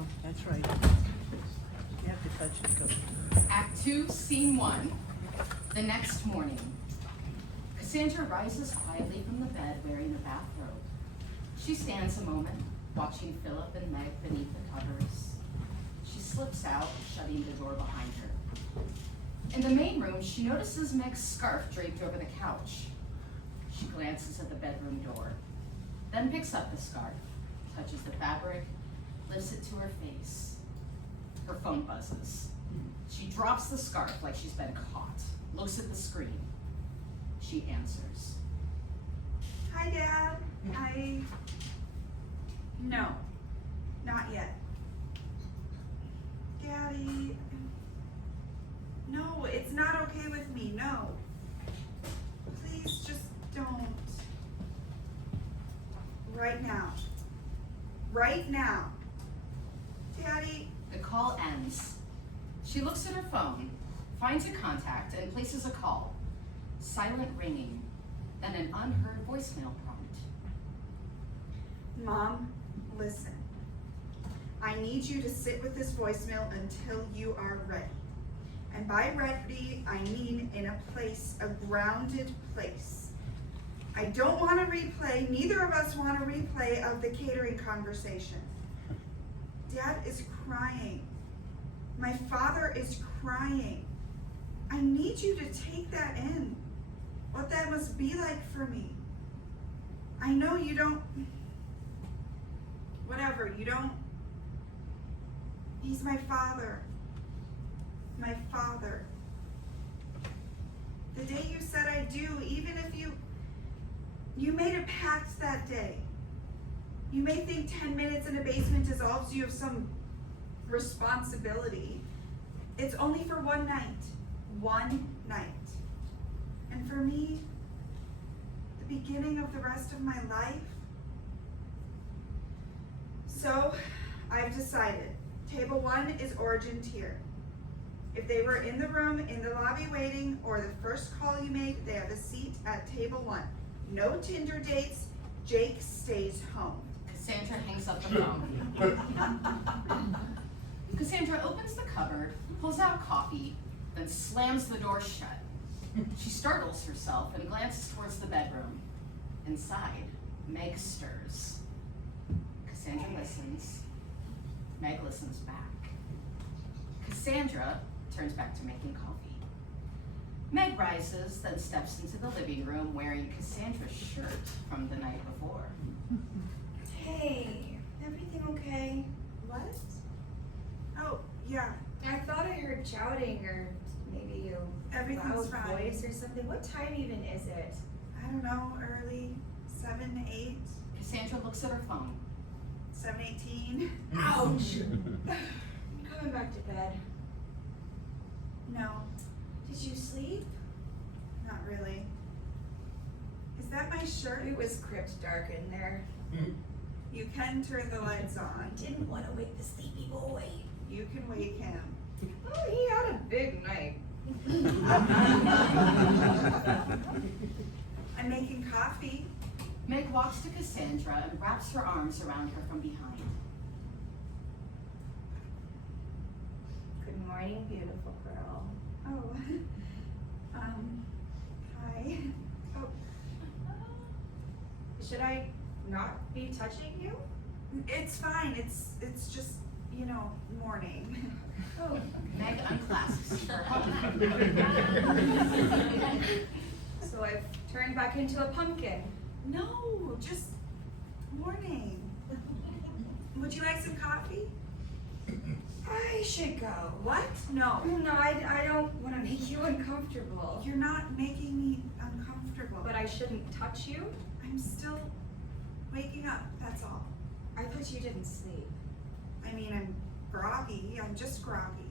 Oh, that's right. You have to touch it, go. Act 2, Scene 1. The next morning. Cassandra rises quietly from the bed wearing a bathrobe. She stands a moment, watching Philip and Meg beneath the covers. She slips out, shutting the door behind her. In the main room, she notices Meg's scarf draped over the couch. She glances at the bedroom door, then picks up the scarf, touches the fabric, lifts it to her face. Her phone buzzes. She drops the scarf like she's been caught, looks at the screen. She answers. Hi, Dad. No, not yet. Daddy, no, it's not okay with me, no. Please just don't. Right now. Right now. Daddy. The call ends. She looks at her phone, finds a contact, and places a call. Silent ringing, then an unheard voicemail prompt. Mom, listen. I need you to sit with this voicemail until you are ready. And by ready, I mean in a place, a grounded place. I don't want a replay, neither of us want a replay of the catering conversation. Dad is crying. My father is crying. I need you to take that in. What that must be like for me. I know you don't, whatever, you don't, he's my father. My father. The day you said I do, even if you made a pact that day. You may think 10 minutes in a basement dissolves you of some responsibility. It's only for one night. One night. And for me, the beginning of the rest of my life. So, I've decided. Table 1 is Origin tier. If they were in the room, in the lobby waiting, or the first call you made, they have a seat at table 1. No Tinder dates, Jake stays home. Cassandra hangs up the phone. Cassandra opens the cupboard, pulls out coffee, then slams the door shut. She startles herself and glances towards the bedroom. Inside, Meg stirs. Cassandra listens. Meg listens back. Cassandra turns back to making coffee. Meg rises, then steps into the living room wearing Cassandra's shirt from the night before. Hey, everything okay? What? Oh, yeah, I thought I heard shouting or maybe a everything's loud fine. voice or something. What time even is it? I don't know, early, 7, 8, Cassandra looks at her phone. 7:18. Ouch! I'm coming back to bed. No, Did you sleep? not really. Is that my shirt? It was crypt dark in there. You can turn the lights I on. didn't want to wake the sleepy boy. You can wake him. Oh, he had a big night. I'm making coffee. Meg walks to Cassandra and wraps her arms around her from behind. Good morning, beautiful girl. Oh, hi. Oh, Should I not be touching you? it's fine. It's just, morning. Oh, Meg unclasps her hug. so I've turned back into a pumpkin. No, just morning. Would you like some coffee? I should go. What? No, No, I don't want to make you uncomfortable. you're not making me uncomfortable. But I shouldn't touch you? I'm still waking up, that's all. I thought you didn't sleep. I mean, I'm groggy. I'm just groggy.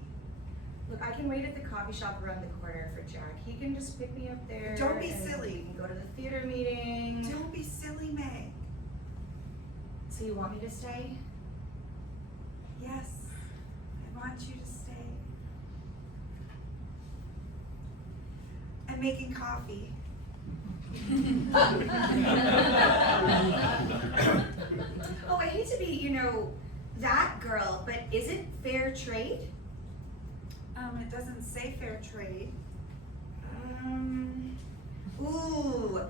Look, I can wait at the coffee shop around the corner for Jack. He can just pick me up there. Don't be and silly. We can go to the theater meeting. Don't be silly, Meg. So you want me to stay? Yes, I want you to stay. I'm making coffee. Oh, I hate to be, That girl, but is it fair trade? It doesn't say fair trade. Ooh,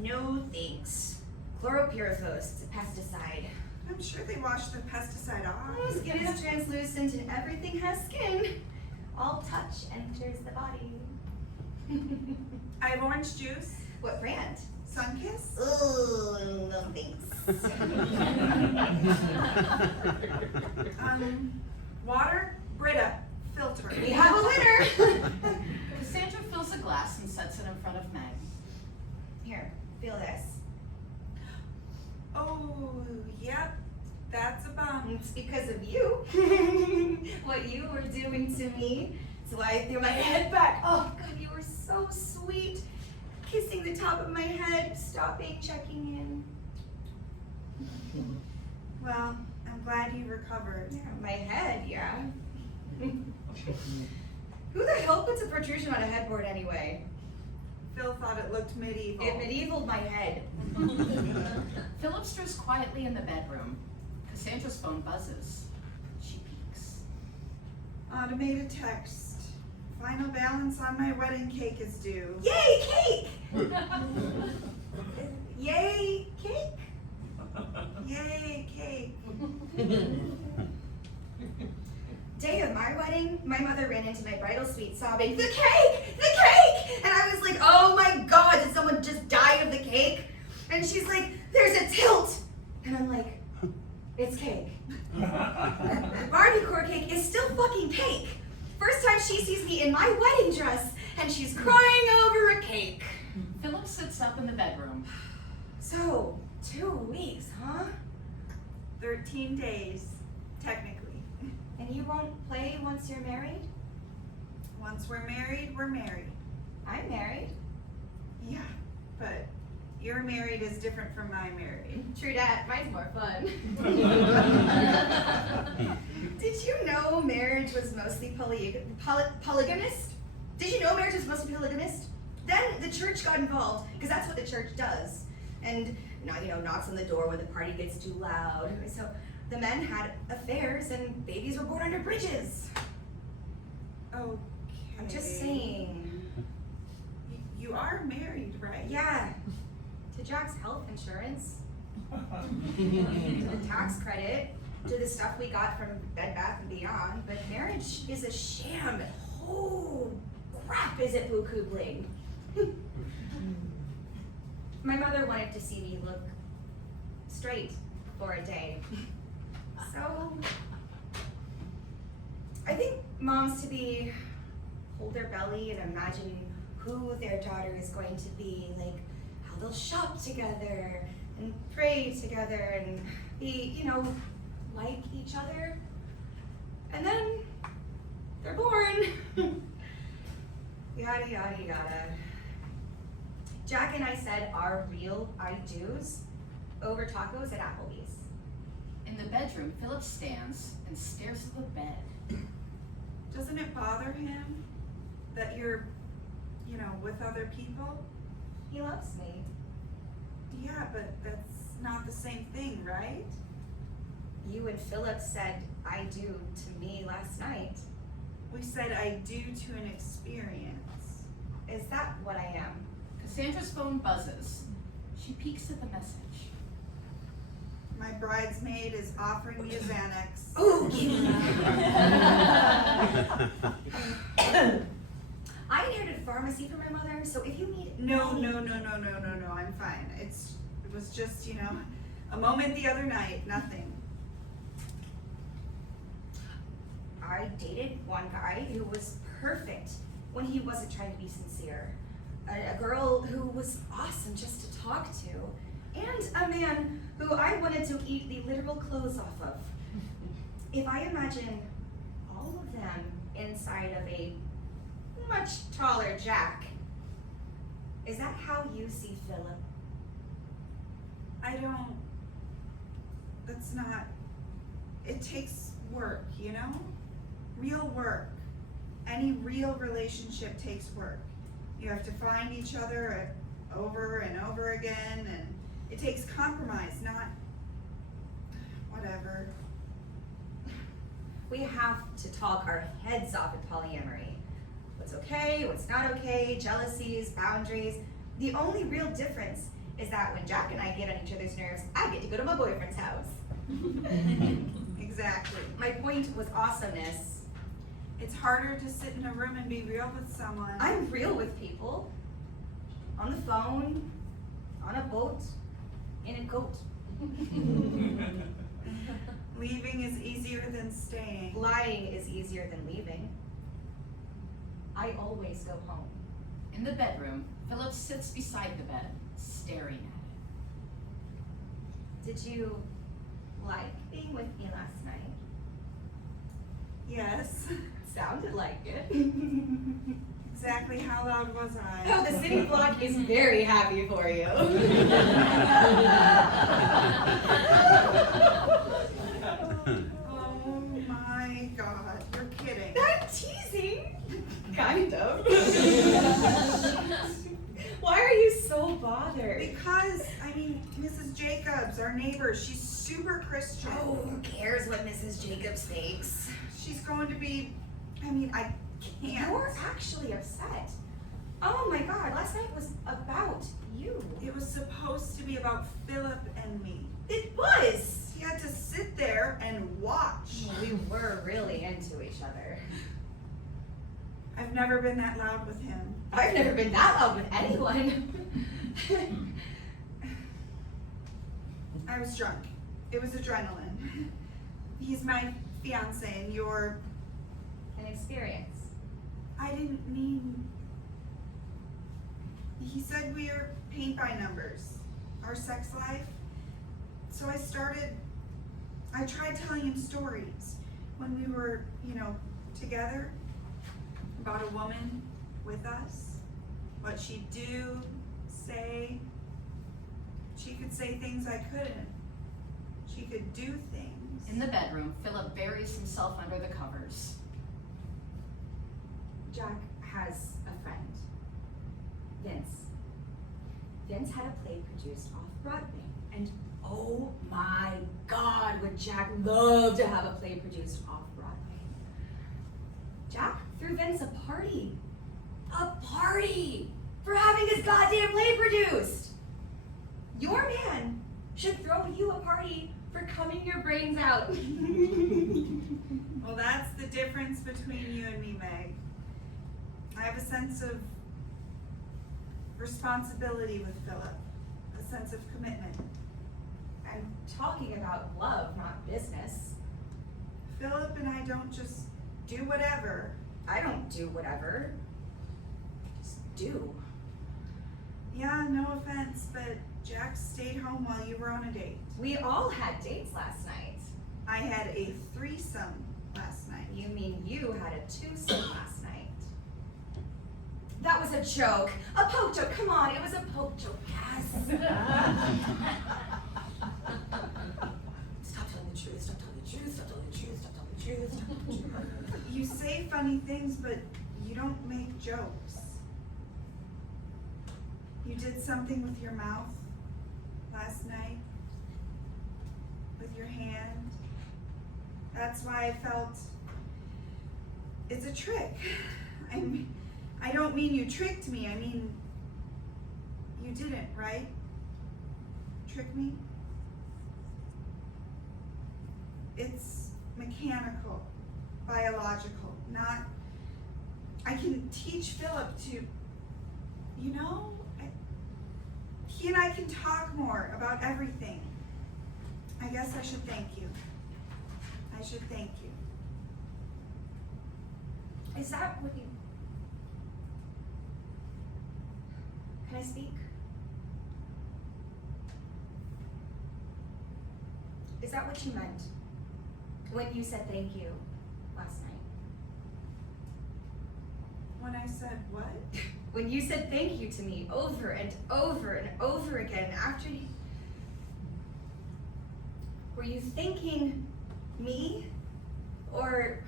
no thanks. Chloropyrifos, it's a pesticide. I'm sure they wash the pesticide off. Oh, skin is translucent and everything has skin. All touch enters the body. I have orange juice. What brand? Sunkiss. Ooh, no thanks. Water. Brita. Filter. We have a winner. Cassandra fills a glass and sets it in front of Meg. Here, feel this. Oh, yep. That's a bum. It's because of you. What you were doing to me. So I threw my head back. Oh God, you were so sweet. Kissing the top of my head, stopping, checking in. Well, I'm glad you recovered. Yeah, my head, yeah. Who the hell puts a protrusion on a headboard anyway? Phil thought it looked medieval. It medievaled my head. Philip stirs quietly in the bedroom. Cassandra's phone buzzes. She peeks. Automated text. Final balance on my wedding cake is due. Yay, cake! Yay, cake! Yay, cake. Day of my wedding, my mother ran into my bridal suite sobbing, "The cake! The cake!" And I was like, oh my God, did someone just die of the cake? And she's like, "There's a tilt!" And I'm like, it's cake. Barbie-core cake is still fucking cake. First time she sees me in my wedding dress, and she's crying over a cake. Philip sits up in the bedroom. So, 2 weeks, huh? 13 days, technically. And you won't play once you're married? Once we're married, we're married. I'm married. Yeah, but your married is different from my married. True dat, mine's more fun. Did you know marriage was mostly polygamist? Did you know marriage was mostly polygamist? Then the church got involved, because that's what the church does. And now, knocks on the door when the party gets too loud. So the men had affairs and babies were born under bridges. Okay. I'm just saying. You are married, right? Yeah. To Jack's health insurance. To the tax credit. To the stuff we got from Bed Bath & Beyond. But marriage is a sham. Oh, crap, is it buku bling. My mother wanted to see me look straight for a day. So, I think moms to be hold their belly and imagine who their daughter is going to be, like how they'll shop together and pray together and be, like each other. And then they're born. Yada, yada, yada. Jack and I said our real I-do's over tacos at Applebee's. In the bedroom, Philip stands and stares at the bed. Doesn't it bother him that you're, with other people? He loves me. Yeah, but that's not the same thing, right? You and Philip said I do to me last night. We said I do to an experience. Is that what I am? Cassandra's phone buzzes. She peeks at the message. My bridesmaid is offering me a Xanax. Ooh, gimme. I inherited pharmacy from my mother, so if you need No, I'm fine. It was just, a moment the other night, nothing. I dated one guy who was perfect when he wasn't trying to be sincere. A girl who was awesome just to talk to. And a man who I wanted to eat the literal clothes off of. If I imagine all of them inside of a much taller Jack, is that how you see Philip? That's not, it takes work, Real work. Any real relationship takes work. You have to find each other over and over again, and it takes compromise, not whatever. We have to talk our heads off with polyamory. What's okay, what's not okay, jealousies, boundaries. The only real difference is that when Jack and I get on each other's nerves, I get to go to my boyfriend's house. Exactly. My point was awesomeness. It's harder to sit in a room and be real with someone. I'm real with people. On the phone, on a boat, in a coat. Leaving is easier than staying. Lying is easier than leaving. I always go home. In the bedroom, Philip sits beside the bed, staring at it. Did you like being with me last night? Yes. Sounded like it. Exactly how loud was I? Oh, the city block is very happy for you. Oh my God, you're kidding. I'm teasing. Kind of. Why are you so bothered? Because, I mean, Mrs. Jacobs, our neighbor, she's super Christian. Oh, who cares what Mrs. Jacobs thinks? She's going to be, I mean, I can't. You're actually upset. Oh my God, last night was about you. It was supposed to be about Philip and me. It was. He had to sit there and watch. We were really into each other. I've never been that loud with him. I've never been that loud with anyone. I was drunk. It was adrenaline. He's my fiance and you're... An experience. I didn't mean... He said we are paint by numbers, our sex life. So I tried telling him stories when we were, together about a woman with us, what she'd do, say. She could say things I couldn't. She could do things. In the bedroom, Philip buries himself under the covers. Jack has a friend, Vince. Vince had a play produced off Broadway, and oh my God, would Jack love to have a play produced off Broadway. Jack threw Vince a party for having his goddamn play produced. Your man should throw you a party for coming your brains out. Well, that's the difference between you and me, Meg. I have a sense of responsibility with Philip, a sense of commitment. I'm talking about love, not business. Philip and I don't just do whatever. I don't do whatever. Just do. Yeah, no offense, but Jack stayed home while you were on a date. We all had dates last night. I had a threesome last night. You mean you had a twosome last night? That was a joke. A poke joke. Come on, it was a poke joke. Yes. Stop telling the truth. Stop telling the truth. Stop telling the truth. Stop telling the truth. Stop telling the truth. You say funny things, but you don't make jokes. You did something with your mouth last night, with your hand. That's why I felt it's a trick. I don't mean you tricked me, I mean you didn't, right? Trick me? It's mechanical, biological, not... I can teach Philip to, he and I can talk more about everything. I guess I should thank you. I should thank you. Is that what you... Can I speak? Is that what you meant when you said thank you last night? When I said what? When you said thank you to me over and over and over again after you... Were you thanking me? Or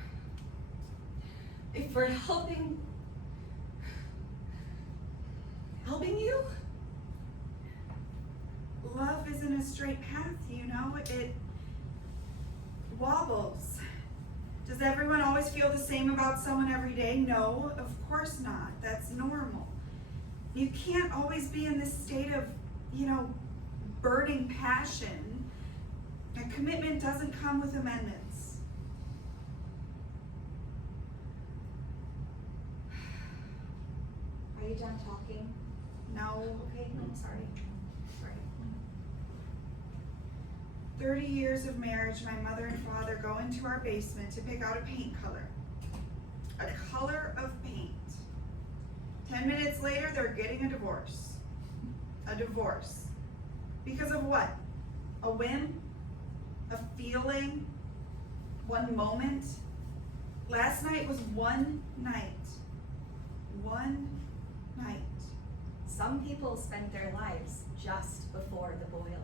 for helping you? Love isn't a straight path, It wobbles. Does everyone always feel the same about someone every day? No, of course not. That's normal. You can't always be in this state of, burning passion. A commitment doesn't come with amendments. Are you done talking? No. Okay, no, sorry. Sorry. 30 years of marriage, my mother and father go into our basement to pick out a paint color. A color of paint. 10 minutes later, they're getting a divorce. A divorce. Because of what? A whim? A feeling? One moment? Last night was one night. One night. Some people spend their lives just before the boil.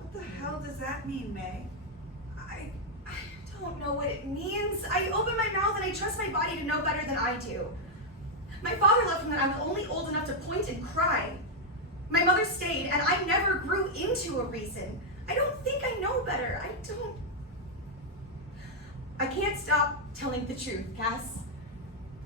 What the hell does that mean, Meg? I don't know what it means. I open my mouth and I trust my body to know better than I do. My father left when I was only old enough to point and cry. My mother stayed and I never grew into a reason. I don't think I know better. I can't stop telling the truth, Cass.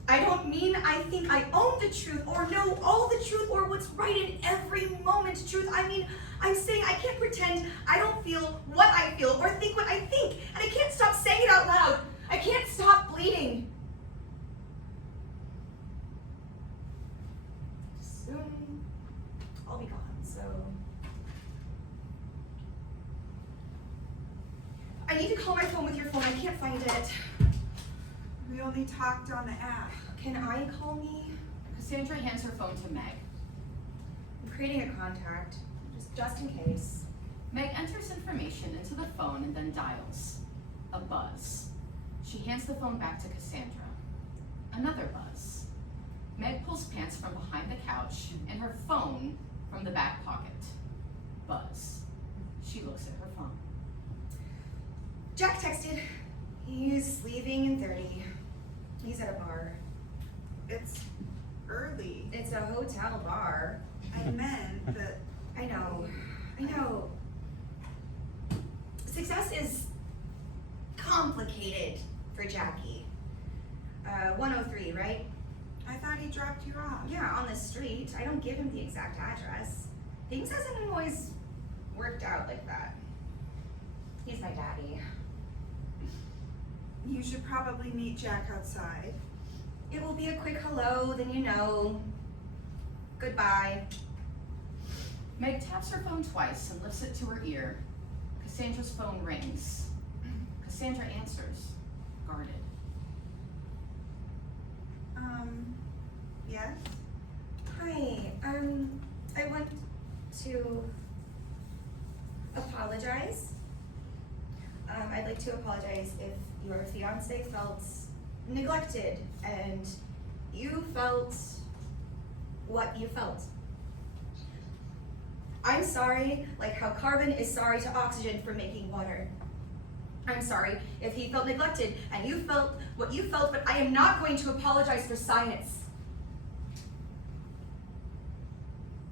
I don't mean I think I own the truth or know all the truth or what's right in every moment truth. I mean, I'm saying I can't pretend I don't feel what I feel or think what I think. And I can't stop saying it out loud. I can't stop bleeding. Soon, I'll be gone, so... I need to call my phone with your phone. I can't find it. We only talked on the app. Can I call me? Cassandra hands her phone to Meg. I'm creating a contact, just in case. Meg enters information into the phone and then dials. A buzz. She hands the phone back to Cassandra. Another buzz. Meg pulls pants from behind the couch and her phone from the back pocket. Buzz. She looks at her phone. Jack texted. He's leaving in 30. He's at a bar. It's early. It's a hotel bar. I meant that. I know. Success is complicated for Jackie. 103, right? I thought he dropped you off. Yeah, on the street. I don't give him the exact address. Things hasn't always worked out like that. He's my daddy. You should probably meet Jack outside. It will be a quick hello, then goodbye. Meg taps her phone twice and lifts it to her ear. Cassandra's phone rings. Cassandra answers, guarded. Yes? Hi, I want to apologize. I'd like to apologize if your fiance felt neglected and you felt what you felt. I'm sorry, like how carbon is sorry to oxygen for making water. I'm sorry if he felt neglected and you felt what you felt, but I am not going to apologize for science.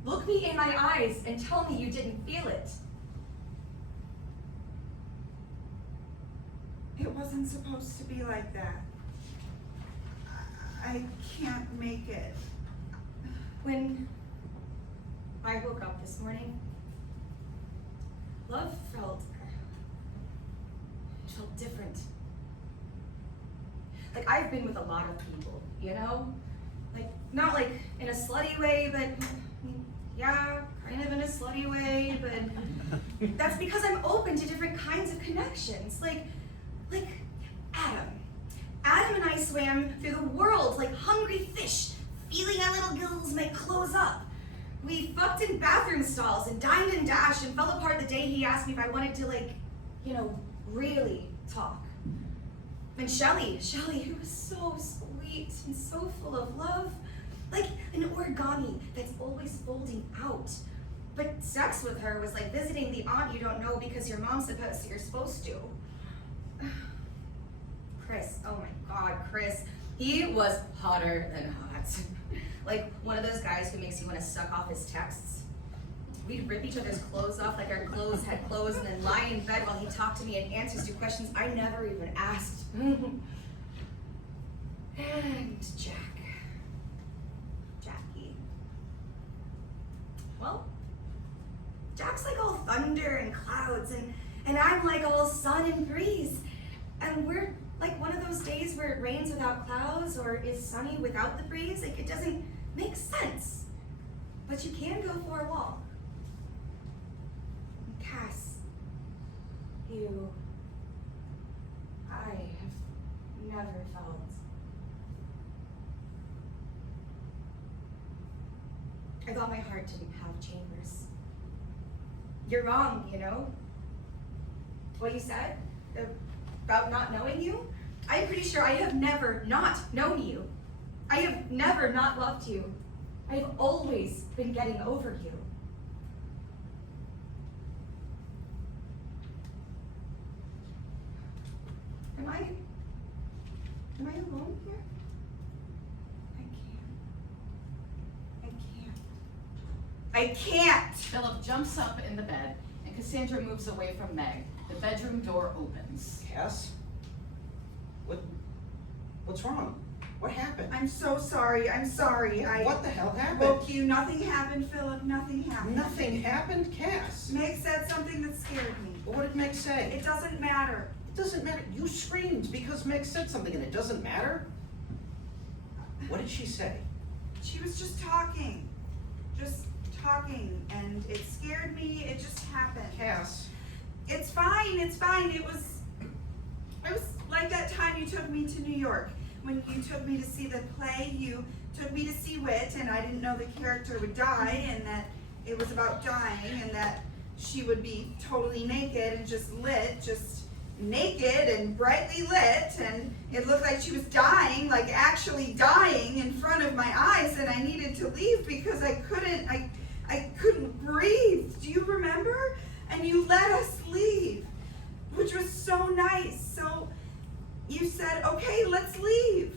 Look me in my eyes and tell me you didn't feel it. It wasn't supposed to be like that. I can't make it. When I woke up this morning, love felt different. Like I've been with a lot of people, Like not like in a slutty way, but yeah, kind of in a slutty way, but that's because I'm open to different kinds of connections. Like Adam. Adam and I swam through the world like hungry fish, feeling our little gills might close up. We fucked in bathroom stalls and dined and dashed and fell apart the day he asked me if I wanted to really talk. And Shelly, who was so sweet and so full of love, like an origami that's always folding out. But sex with her was like visiting the aunt you don't know because your mom supposed you're supposed to. Chris, oh my God, Chris. He was hotter than hot. Like one of those guys who makes you want to suck off his texts. we'd rip each other's clothes off like our clothes had clothes and then lie in bed while he talked to me and answers to questions I never even asked. And Jackie. Well, Jack's like all thunder and clouds, and I'm like all sun and breeze. And we're like one of those days where it rains without clouds or is sunny without the breeze. Like, it doesn't make sense. But you can go for a walk. Cass, I have never felt I thought my heart didn't have chambers. You're wrong, you know? What you said about not knowing you? I'm pretty sure I have never not known you. I have never not loved you. I have always been getting over you. Am I alone here? I can't. Philip jumps up in the bed, and Cassandra moves away from Meg. The bedroom door opens. Cass? What's wrong? What happened? I'm so sorry. I'm sorry. What the hell happened? Woke you. Nothing happened, Philip. Nothing happened. Nothing happened, Cass. Meg said something that scared me. What did Meg say? It doesn't matter. It doesn't matter. You screamed because Meg said something and it doesn't matter? What did she say? She was just talking. Just talking, and it scared me. It just happened. Cass. It's fine. It's fine. It was like that time you took me to New York. When you took me to see the play, you took me to see Wit, and I didn't know the character would die, and that it was about dying, and that she would be totally naked and just lit, just naked and brightly lit, and it looked like she was dying, like actually dying in front of my eyes, and I needed to leave because I couldn't breathe. Do you remember? And you let us leave, which was so nice. So you said, okay, let's leave.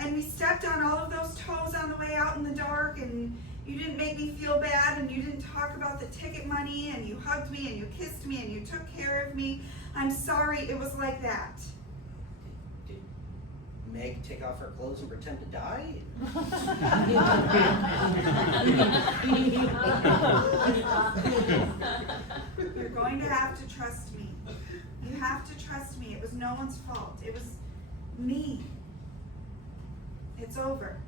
And we stepped on all of those toes on the way out in the dark, and you didn't make me feel bad, and you didn't talk about the ticket money, and you hugged me, and you kissed me, and you took care of me. I'm sorry it was like that. Did Meg take off her clothes and pretend to die? You're going to have to trust me. You have to trust me. It was no one's fault. It was me. It's over.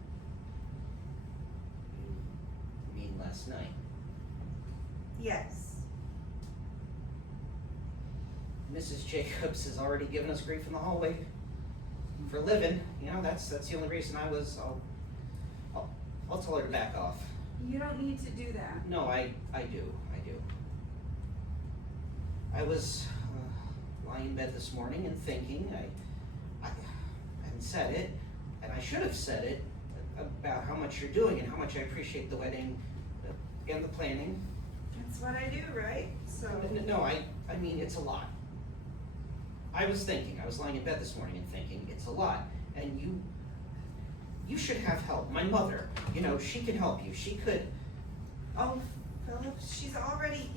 You mean last night? Yes. Mrs. Jacobs has already given us grief in the hallway for living. You know, that's the only reason I'll tell her to back off. You don't need to do that. No, I do. I was lying in bed this morning and thinking, I hadn't said it, and I should have said it, about how much you're doing and how much I appreciate the wedding and the planning. That's what I do, right? So. No, I mean, it's a lot. I was lying in bed this morning and thinking, it's a lot, and you should have help. My mother, you know, she can help you. She could. Oh, Philip, she's already,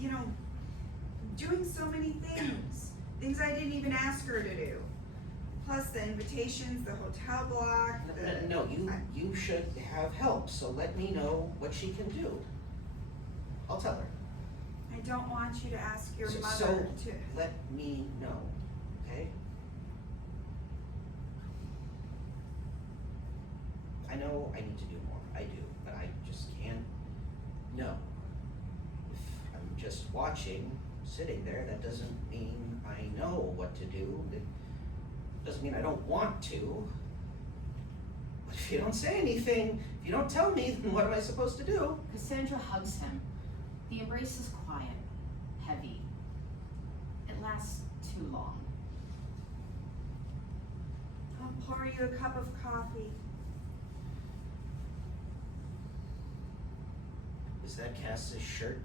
doing so many things. Things I didn't even ask her to do. Plus the invitations, the hotel block. No, you should have help, so let me know what she can do. I'll tell her. I don't want you to ask your So mother to. let me know, okay? I know I need to do more, I do, but I just can't. No. If I'm just watching, sitting there, that doesn't mean I know what to do. It doesn't mean I don't want to. But if you don't say anything, if you don't tell me, then what am I supposed to do? Cassandra hugs him. The embrace is quiet, heavy. It lasts too long. I'll pour you a cup of coffee. Is that Cass's shirt?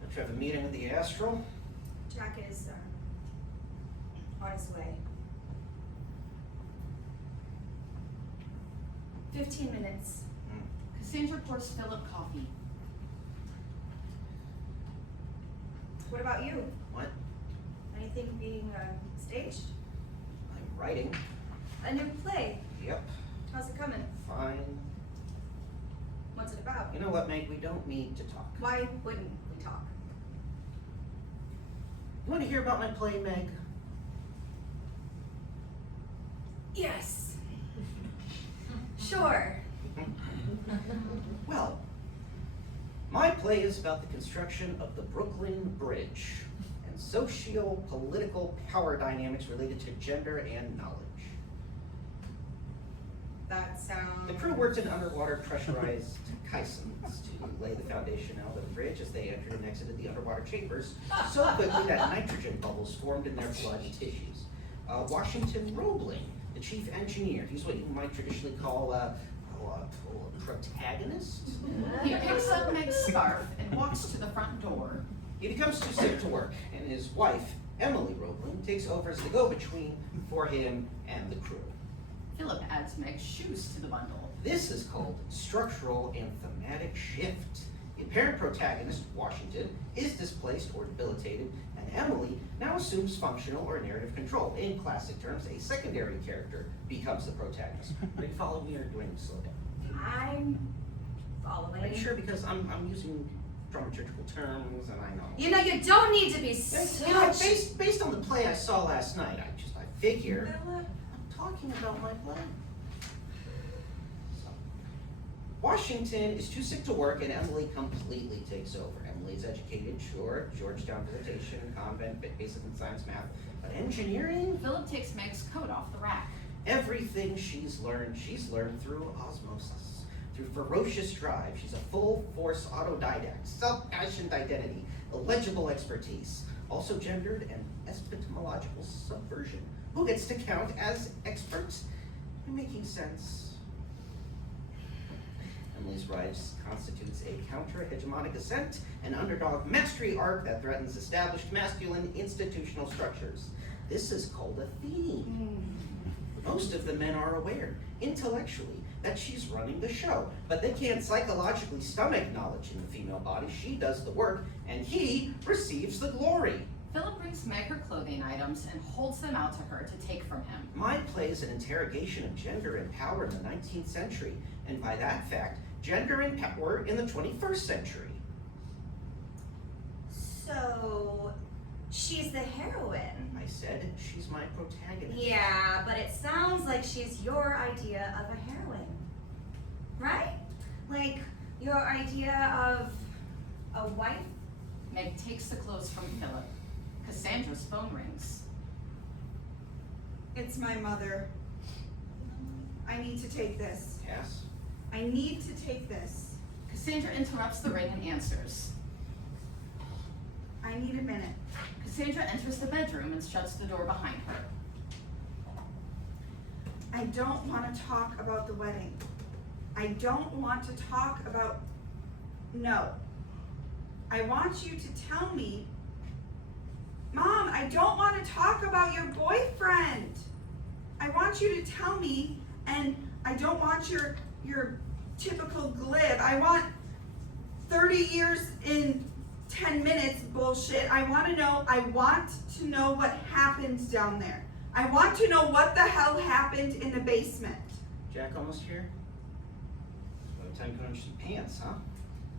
Don't you have a meeting with the Astral? Jack is on his way. 15 minutes. Cassandra pours Philip coffee. What about you? What? Anything being staged? I'm writing. A new play? Yep, How's it coming? fine. What's it about? You know what, Meg? We don't need to talk. Why wouldn't we talk? You want to hear about my play, Meg? Yes. Sure. Well, my play is about the construction of the Brooklyn Bridge and socio-political power dynamics related to gender and knowledge. That sounds... The crew worked in underwater pressurized caissons to lay the foundation out of the bridge as they entered and exited the underwater chambers so quickly that nitrogen bubbles formed in their blood and tissues. Washington Roebling, the chief engineer, he's what you might traditionally call a protagonist. He picks up Meg's scarf and walks to the front door. He becomes too sick to work, and his wife, Emily Roebling, takes over as the go-between for him and the crew. Philip adds Meg's shoes to the bundle. This is called structural and thematic shift. The apparent protagonist, Washington, is displaced or debilitated, and Emily now assumes functional or narrative control. In classic terms, a secondary character becomes the protagonist. Are you follow me or do I need to slow down? I'm following. Are you sure? Because I'm using dramaturgical terms, and I know. You know, you don't need to be You know, based on the play I saw last night, I figure Philip? I'm talking about my play. So, Washington is too sick to work, and Emily completely takes over. Emily's educated, sure, Georgetown visitation, convent, basic in science, math, but engineering? Philip takes Meg's coat off the rack. Everything she's learned through osmosis, through ferocious drive. She's a full-force autodidact, self-passioned identity, illegible expertise, also gendered and epistemological subversion. Who gets to count as experts in making sense? Emily's rise constitutes a counter-hegemonic ascent, an underdog mastery arc that threatens established masculine institutional structures. This is called a theme. Most of the men are aware, intellectually, that she's running the show, but they can't psychologically stomach knowledge in the female body. She does the work, and he receives the glory. Philip brings Meg her clothing items and holds them out to her to take from him. My play is an interrogation of gender and power in the 19th century, and by that fact, gender and power in the 21st century. So, she's the heroine. I said she's my protagonist. Yeah, but it sounds like she's your idea of a heroine. Right? Like, your idea of a wife? Meg takes the clothes from Philip. Cassandra's phone rings. It's my mother. I need to take this. Cass? I need to take this. Cassandra interrupts the ring and answers. I need a minute. Cassandra enters the bedroom and shuts the door behind her. I don't want to talk about the wedding. I don't want to talk about... No. I want you to tell me... Mom, I don't want to talk about your boyfriend. I want you to tell me, and I don't want your typical glib. I want 30 years in 10 minutes bullshit. I want to know what happened down there. I want to know what the hell happened in the basement. Jack almost here? By the time you put on some pants, huh?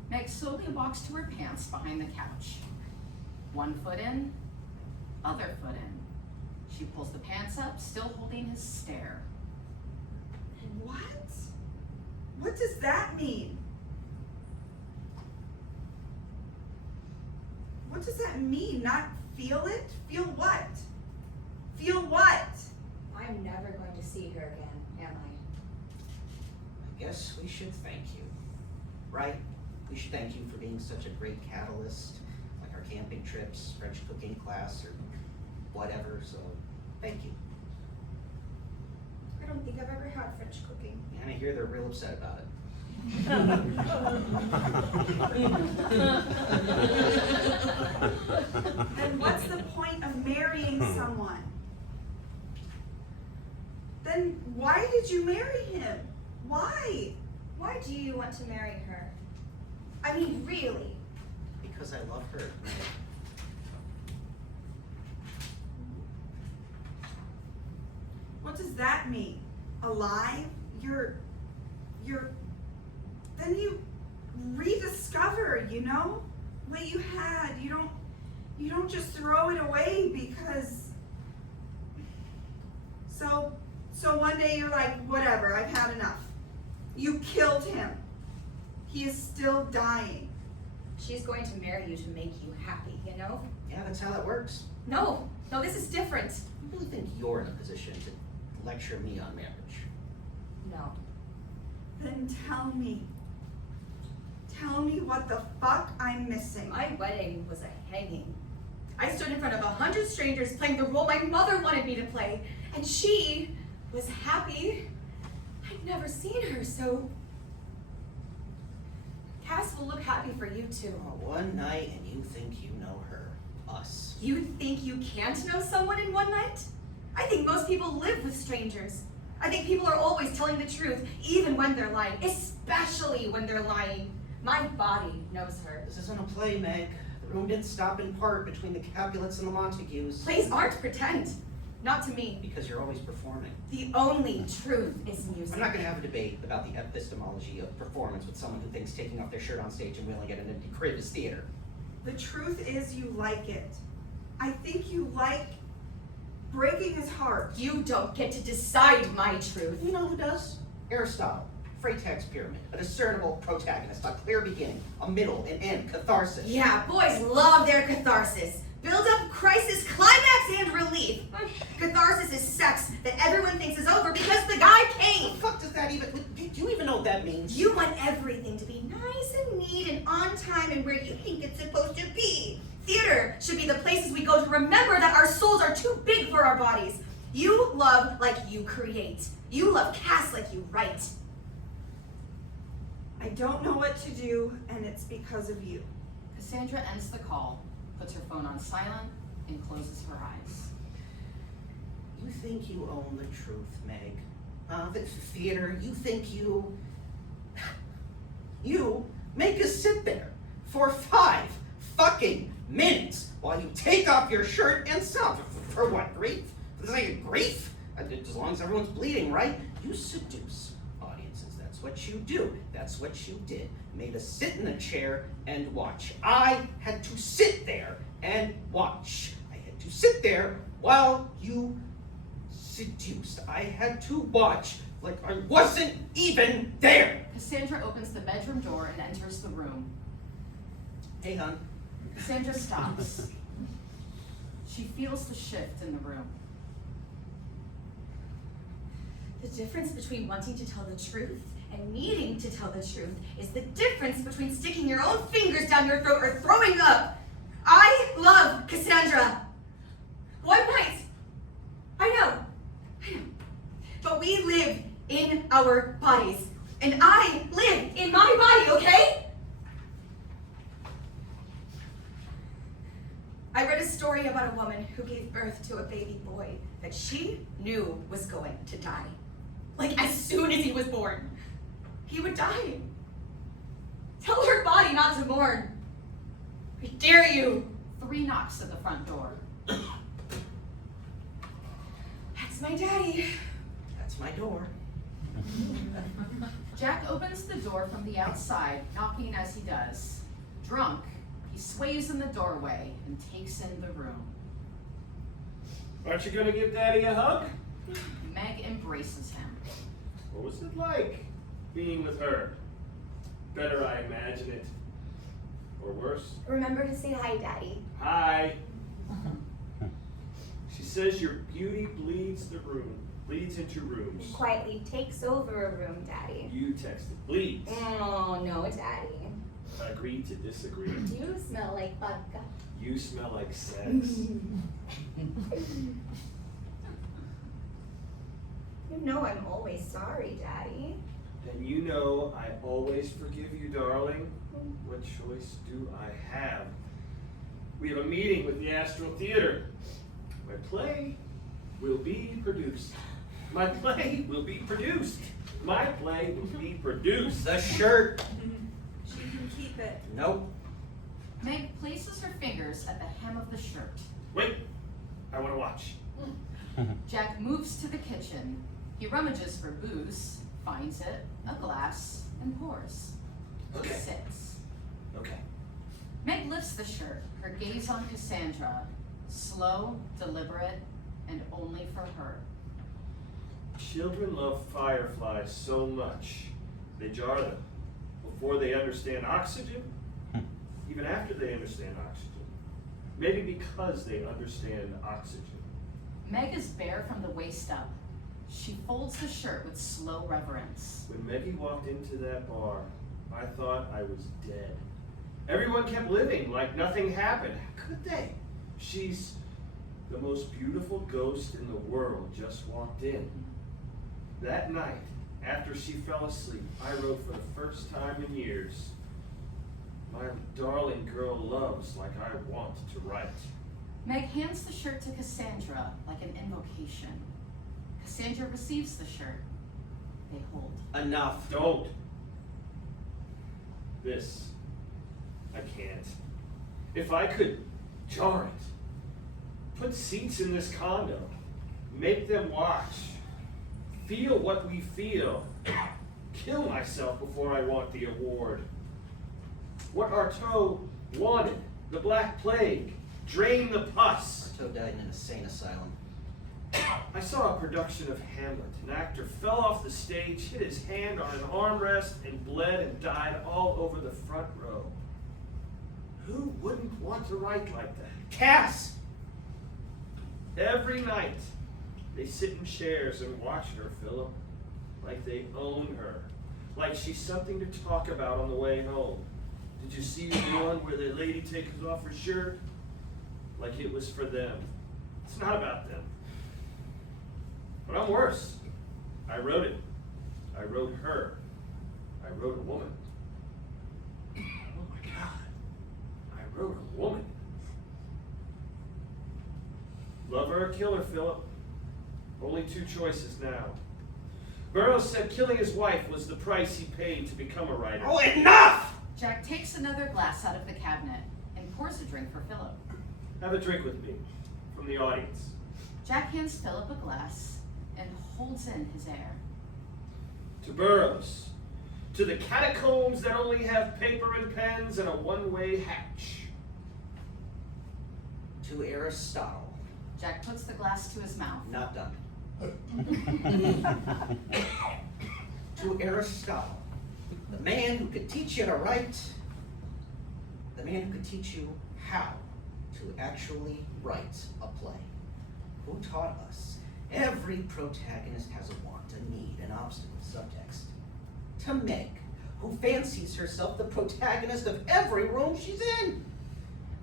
Meg slowly walks to her pants behind the couch. One foot in, other foot in. She pulls the pants up, still holding his stare. What? What does that mean? What does that mean? Not feel it? Feel what? Feel what? I'm never going to see her again, am I? I guess we should thank you. Right? We should thank you for being such a great catalyst, like our camping trips, French cooking class, or whatever, so thank you. I don't think I've ever had French cooking. And I hear they're real upset about it. Then what's the point of marrying someone? Then why did you marry him? Why? Why do you want to marry her? I mean, really? Because I love her, Meg. What does that mean? Alive? Then you rediscover, you know? What you had. You don't just throw it away because... So one day you're like, whatever, I've had enough. You killed him. He is still dying. She's going to marry you to make you happy, you know? Yeah, that's how that works. No, this is different. I really think you're in a position to lecture me on marriage. No. Then tell me. Tell me what the fuck I'm missing. My wedding was a hanging. I stood in front of 100 strangers playing the role my mother wanted me to play, and she was happy. I'd never seen her so... Cass will look happy for you too. Oh, one night and you think you know her. Us. You think you can't know someone in one night? I think most people live with strangers. I think people are always telling the truth, even when they're lying, especially when they're lying. My body knows her. This isn't a play, Meg. The room didn't stop in part between the Capulets and the Montagues. Plays aren't pretend. Not to me. Because you're always performing. The only truth is music. I'm not going to have a debate about the epistemology of performance with someone who thinks taking off their shirt on stage and wheeling at an empty crib is theater. The truth is you like it. I think you like breaking his heart. You don't get to decide my truth. You know who does? Aristotle. Freytag's pyramid. A discernible protagonist, a clear beginning, a middle, an end, catharsis. Yeah, boys love their catharsis. Build up, crisis, climax, and relief. Catharsis is sex that everyone thinks is over because the guy What came. the fuck does that even... Do you even know what that means? You want everything to be nice and neat and on time and where you think it's supposed to be. Theater should be the places we go to remember that our souls are too big for our bodies. You love like you create. You love Cass like you write. I don't know what to do, and it's because of you. Cassandra ends the call, puts her phone on silent, and closes her eyes. You think you own the truth, Meg. The theater, you think you... You make us sit there for 5 fucking minutes while you take off your shirt and sob. For what, grief? For the sake of grief? As long as everyone's bleeding, right? You seduce audiences. That's what you do. That's what you did. Made us sit in a chair and watch. I had to sit there and watch. I had to sit there while you seduced. I had to watch like I wasn't even there. Cassandra opens the bedroom door and enters the room. Hey, hon. Cassandra stops. She feels the shift in the room. The difference between wanting to tell the truth and needing to tell the truth is the difference between sticking your own fingers down your throat or throwing up. I love Cassandra. One night. I know. But we live in our bodies. And I live in my body, okay? I read a story about a woman who gave birth to a baby boy that she knew was going to die. Like as soon as he was born. He would die. Tell her body not to mourn. I dare you. 3 knocks at the front door. That's my daddy. That's my door. Jack opens the door from the outside, knocking as he does. Drunk, he sways in the doorway and takes in the room. Aren't you gonna give Daddy a hug? Meg embraces him. What was it like being with her? Better I imagine it. Or worse. Remember to say hi, Daddy. Hi. She says your beauty bleeds into rooms. Quietly takes over a room, Daddy. You texted bleeds. Oh, no, Daddy. Agree to disagree. You smell like vodka. You smell like sex. You know I'm always sorry, Daddy. And you know I always forgive you, darling. What choice do I have? We have a meeting with the Astral Theater. My play will be produced. My play will be produced. My play will be produced. The shirt. She can keep it. Nope. Meg places her fingers at the hem of the shirt. Wait, I want to watch. Jack moves to the kitchen. He rummages for booze, finds it, a glass, and pours. Okay. Sits. Okay. Meg lifts the shirt, her gaze on Cassandra, slow, deliberate, and only for her. Children love fireflies so much, they jar them before they understand oxygen, even after they understand oxygen. Maybe because they understand oxygen. Meg is bare from the waist up. She folds the shirt with slow reverence. When Meggie walked into that bar, I thought I was dead. Everyone kept living like nothing happened. How could they? She's the most beautiful ghost in the world just walked in. That night, after she fell asleep, I wrote for the first time in years. My darling girl loves like I want to write. Meg hands the shirt to Cassandra like an invocation. Cassandra receives the shirt. They hold. Enough. Don't. This, I can't. If I could jar it, put seats in this condo, make them watch, feel what we feel, kill myself before I want the award. What Artaud wanted, the Black Plague, drain the pus. Artaud died in an insane asylum. I saw a production of Hamlet. An actor fell off the stage, hit his hand on an armrest, and bled and died all over the front row. Who wouldn't want to write like that? Cass! Every night, they sit in chairs and watch her, Philip, like they own her, like she's something to talk about on the way home. Did you see the one where the lady takes off her shirt? Like it was for them. It's not about them. But I'm worse. I wrote it. I wrote her. I wrote a woman. Oh my God. I wrote a woman. Love her or kill her, Philip. Only two choices now. Burroughs said killing his wife was the price he paid to become a writer. Oh, enough! Jack takes another glass out of the cabinet and pours a drink for Philip. Have a drink with me, from the audience. Jack hands Philip a glass and holds in his air. To Burroughs, to the catacombs that only have paper and pens and a one-way hatch. To Aristotle. Jack puts the glass to his mouth. Not done. To Aristotle, the man who could teach you to write, the man who could teach you how to actually write a play, who taught us every protagonist has a want, a need, an obstacle, subtext. To Meg, who fancies herself the protagonist of every room she's in.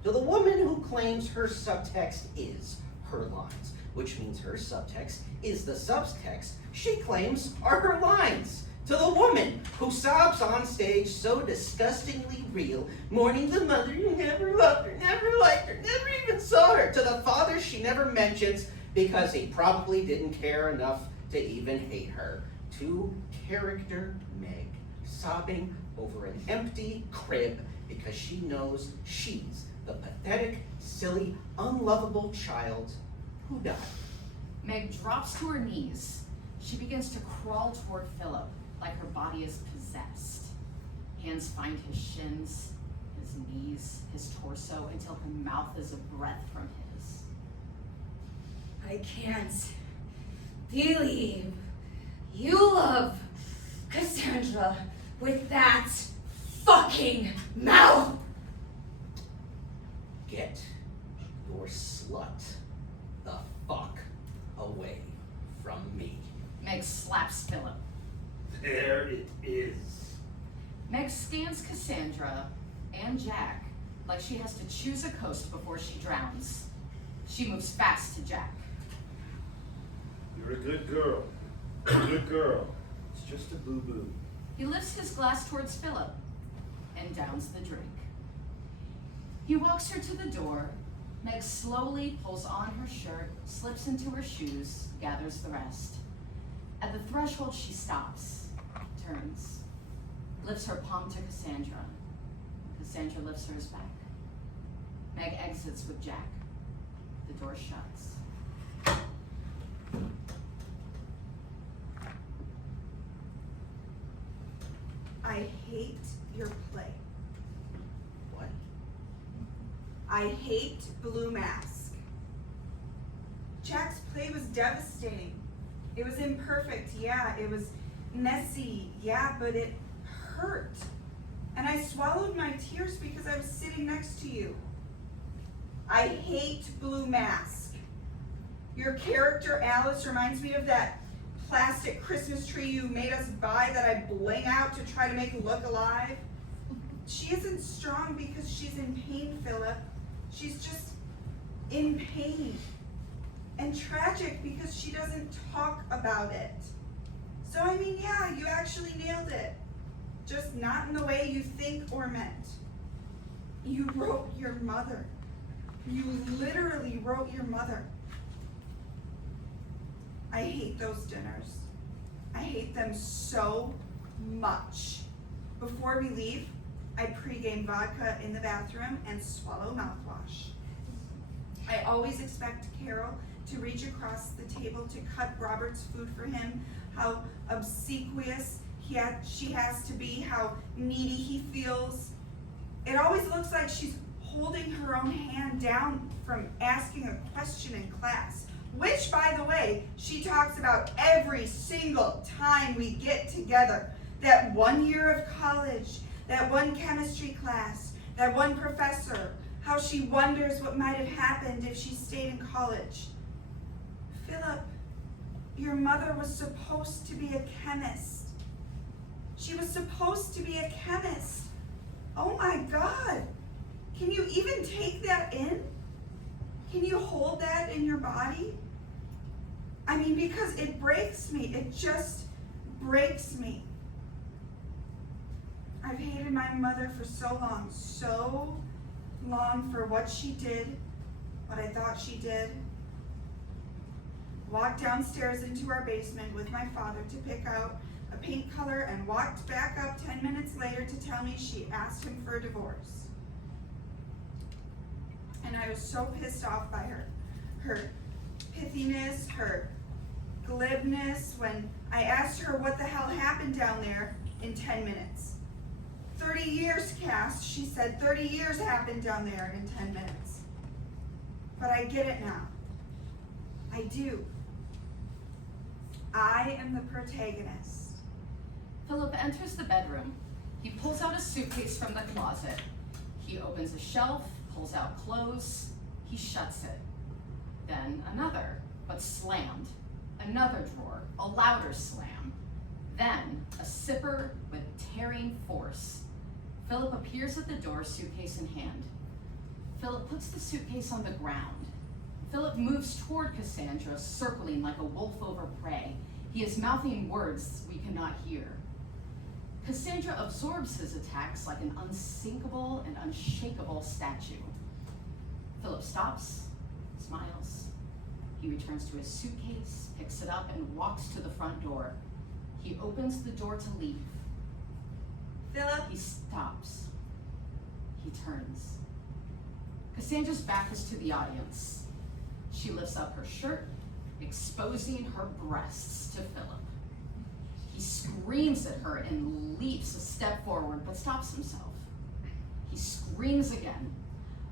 To the woman who claims her subtext is her lines, which means her subtext is the subtext she claims are her lines. To the woman who sobs on stage so disgustingly real, mourning the mother who never loved her, never liked her, never even saw her. To the father she never mentions because he probably didn't care enough to even hate her. To character Meg, sobbing over an empty crib because she knows she's the pathetic, silly, unlovable child who died. Meg drops to her knees. She begins to crawl toward Philip, like her body is possessed. Hands find his shins, his knees, his torso, until her mouth is a breath from his. I can't believe you love Cassandra with that fucking mouth. Get your slut the fuck away from me. Meg slaps Philip. There it is. Meg scans Cassandra and Jack like she has to choose a coast before she drowns. She moves fast to Jack. You're a good girl. A good girl. It's just a boo-boo. He lifts his glass towards Philip and downs the drink. He walks her to the door. Meg slowly pulls on her shirt, slips into her shoes, gathers the rest. At the threshold, she stops, turns, lifts her palm to Cassandra. Cassandra lifts hers back. Meg exits with Jack. The door shuts. I hate your play. What? I hate Blue Mask. Jack's play was devastating. It was imperfect, yeah. It was messy, yeah, but it hurt. And I swallowed my tears because I was sitting next to you. I hate Blue Mask. Your character, Alice, reminds me of that plastic Christmas tree you made us buy that I bling out to try to make look alive. She isn't strong because she's in pain, Philip. She's just in pain. And tragic because she doesn't talk about it. So I mean, yeah, you actually nailed it. Just not in the way you think or meant. You wrote your mother. You literally wrote your mother. I hate those dinners. I hate them so much. Before we leave, I pregame vodka in the bathroom and swallow mouthwash. I always expect Carol to reach across the table to cut Robert's food for him, how obsequious she has to be, how needy he feels. It always looks like she's holding her own hand down from asking a question in class, which, by the way, she talks about every single time we get together. That 1 year of college, that one chemistry class, that one professor, how she wonders what might have happened if she stayed in college. Philip, your mother was supposed to be a chemist. She was supposed to be a chemist. Oh my God. Can you even take that in? Can you hold that in your body? I mean, because it breaks me. It just breaks me. I've hated my mother for so long for what she did, what I thought she did. Walked downstairs into our basement with my father to pick out a paint color and walked back up 10 minutes later to tell me she asked him for a divorce. And I was so pissed off by her pithiness, her glibness when I asked her what the hell happened down there in 10 minutes. 30 years, Cass, she said. 30 years happened down there in 10 minutes. But I get it now. I do. I am the protagonist. Philip enters the bedroom. He pulls out a suitcase from the closet. He opens a shelf, pulls out clothes. He shuts it. Then another, but slammed. Another drawer, a louder slam. Then a zipper with tearing force. Philip appears at the door, suitcase in hand. Philip puts the suitcase on the ground. Philip moves toward Cassandra, circling like a wolf over prey. He is mouthing words we cannot hear. Cassandra absorbs his attacks like an unsinkable and unshakable statue. Philip stops, smiles. He returns to his suitcase, picks it up, and walks to the front door. He opens the door to leave. Philip? He stops. He turns. Cassandra's back is to the audience. She lifts up her shirt, exposing her breasts to Philip. He screams at her and leaps a step forward, but stops himself. He screams again.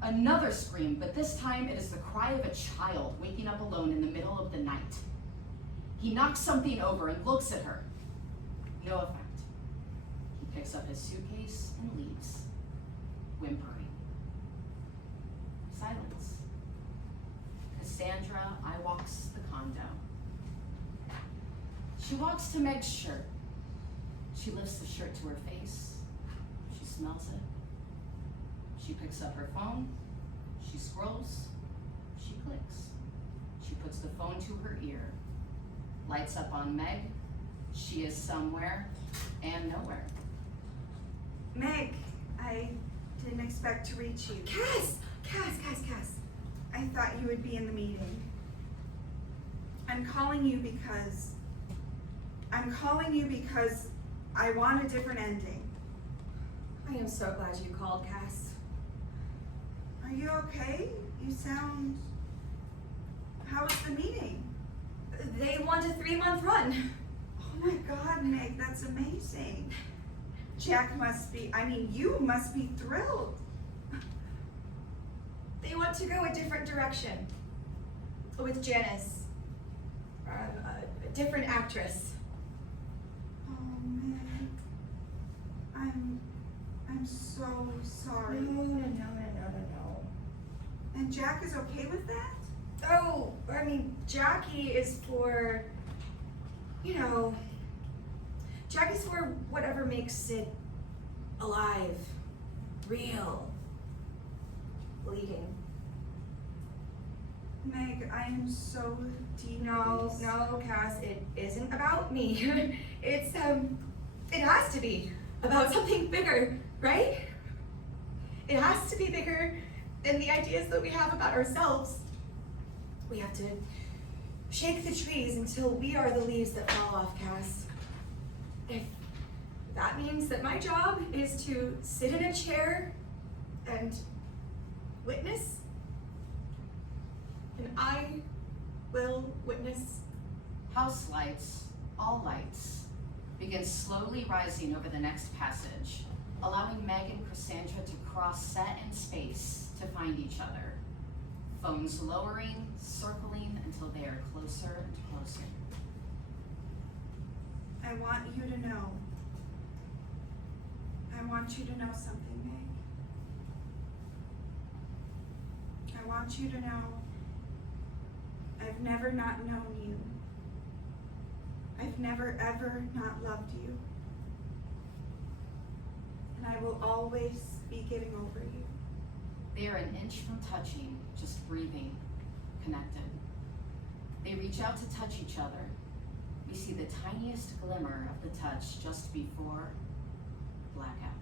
Another scream, but this time it is the cry of a child waking up alone in the middle of the night. He knocks something over and looks at her. No effect. He picks up his suitcase and leaves, whimpering. Silence. Cassandra eye-walks the condo. She walks to Meg's shirt. She lifts the shirt to her face. She smells it. She picks up her phone. She scrolls. She clicks. She puts the phone to her ear. Lights up on Meg. She is somewhere and nowhere. Meg, I didn't expect to reach you. Cass! I thought you would be in the meeting. I'm calling you because I'm calling you because I want a different ending. I am so glad you called, Cass. Are you okay? You sound... How was the meeting? They want a 3-month run. Oh my God, Meg, that's amazing. Jack must be, you must be thrilled. They want to go a different direction. With Janice. A different actress. Oh, Meg. I'm so sorry. No. And Jack is okay with that? Oh, Jackie is for, Jackie's for whatever makes it alive, real, bleeding. Meg, I am so deep. No, Cass, it isn't about me. It has to be about something bigger, right? It has to be bigger than the ideas that we have about ourselves. We have to shake the trees until we are the leaves that fall off, Cass. If that means that my job is to sit in a chair and witness, then I will witness. House lights, all lights, begin slowly rising over the next passage, allowing Meg and Cassandra to cross set and space to find each other. Phones lowering, circling until they are closer and closer. I want you to know. I want you to know something, Meg. I want you to know I've never not known you. I've never ever not loved you. And I will always be getting over you. They are an inch from touching, just breathing, connected. They reach out to touch each other. We see the tiniest glimmer of the touch just before blackout.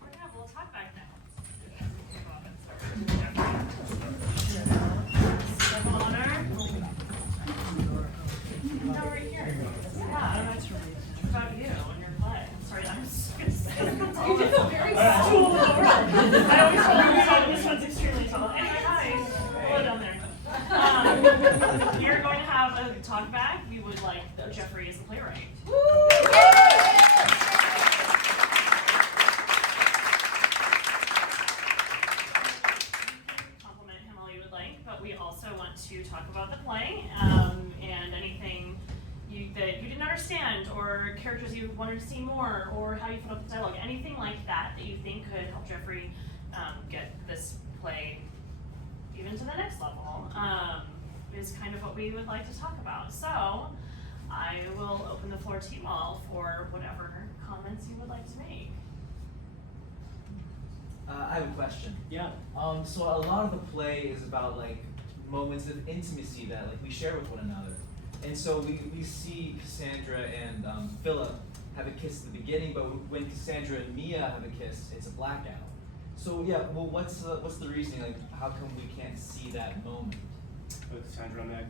We're gonna have a little talk back now. Step of honor. No, right here. Yeah, that's right. About you and your play. Sorry, I'm just gonna say. You did a very tall door. I always told you this one's extremely tall. Anyway, hi. Hello down there. You're going to have a talk back. We would like Jeffrey as the playwright. Compliment him all you would like, but we also want to talk about the play and anything that you didn't understand, or characters you wanted to see more, or how you felt with the dialogue, anything like that that you think could help Jeffrey get this play even to the next level, is kind of what we would like to talk about. So I will open the floor to you all for whatever comments you would like to make. I have a question. Yeah. So a lot of the play is about like moments of intimacy that like we share with one another. And so we see Cassandra and Philip have a kiss at the beginning, but when Cassandra and Mia have a kiss, it's a blackout. So yeah, well, what's the reasoning? Like, how come we can't see that moment? With Cassandra and Meg.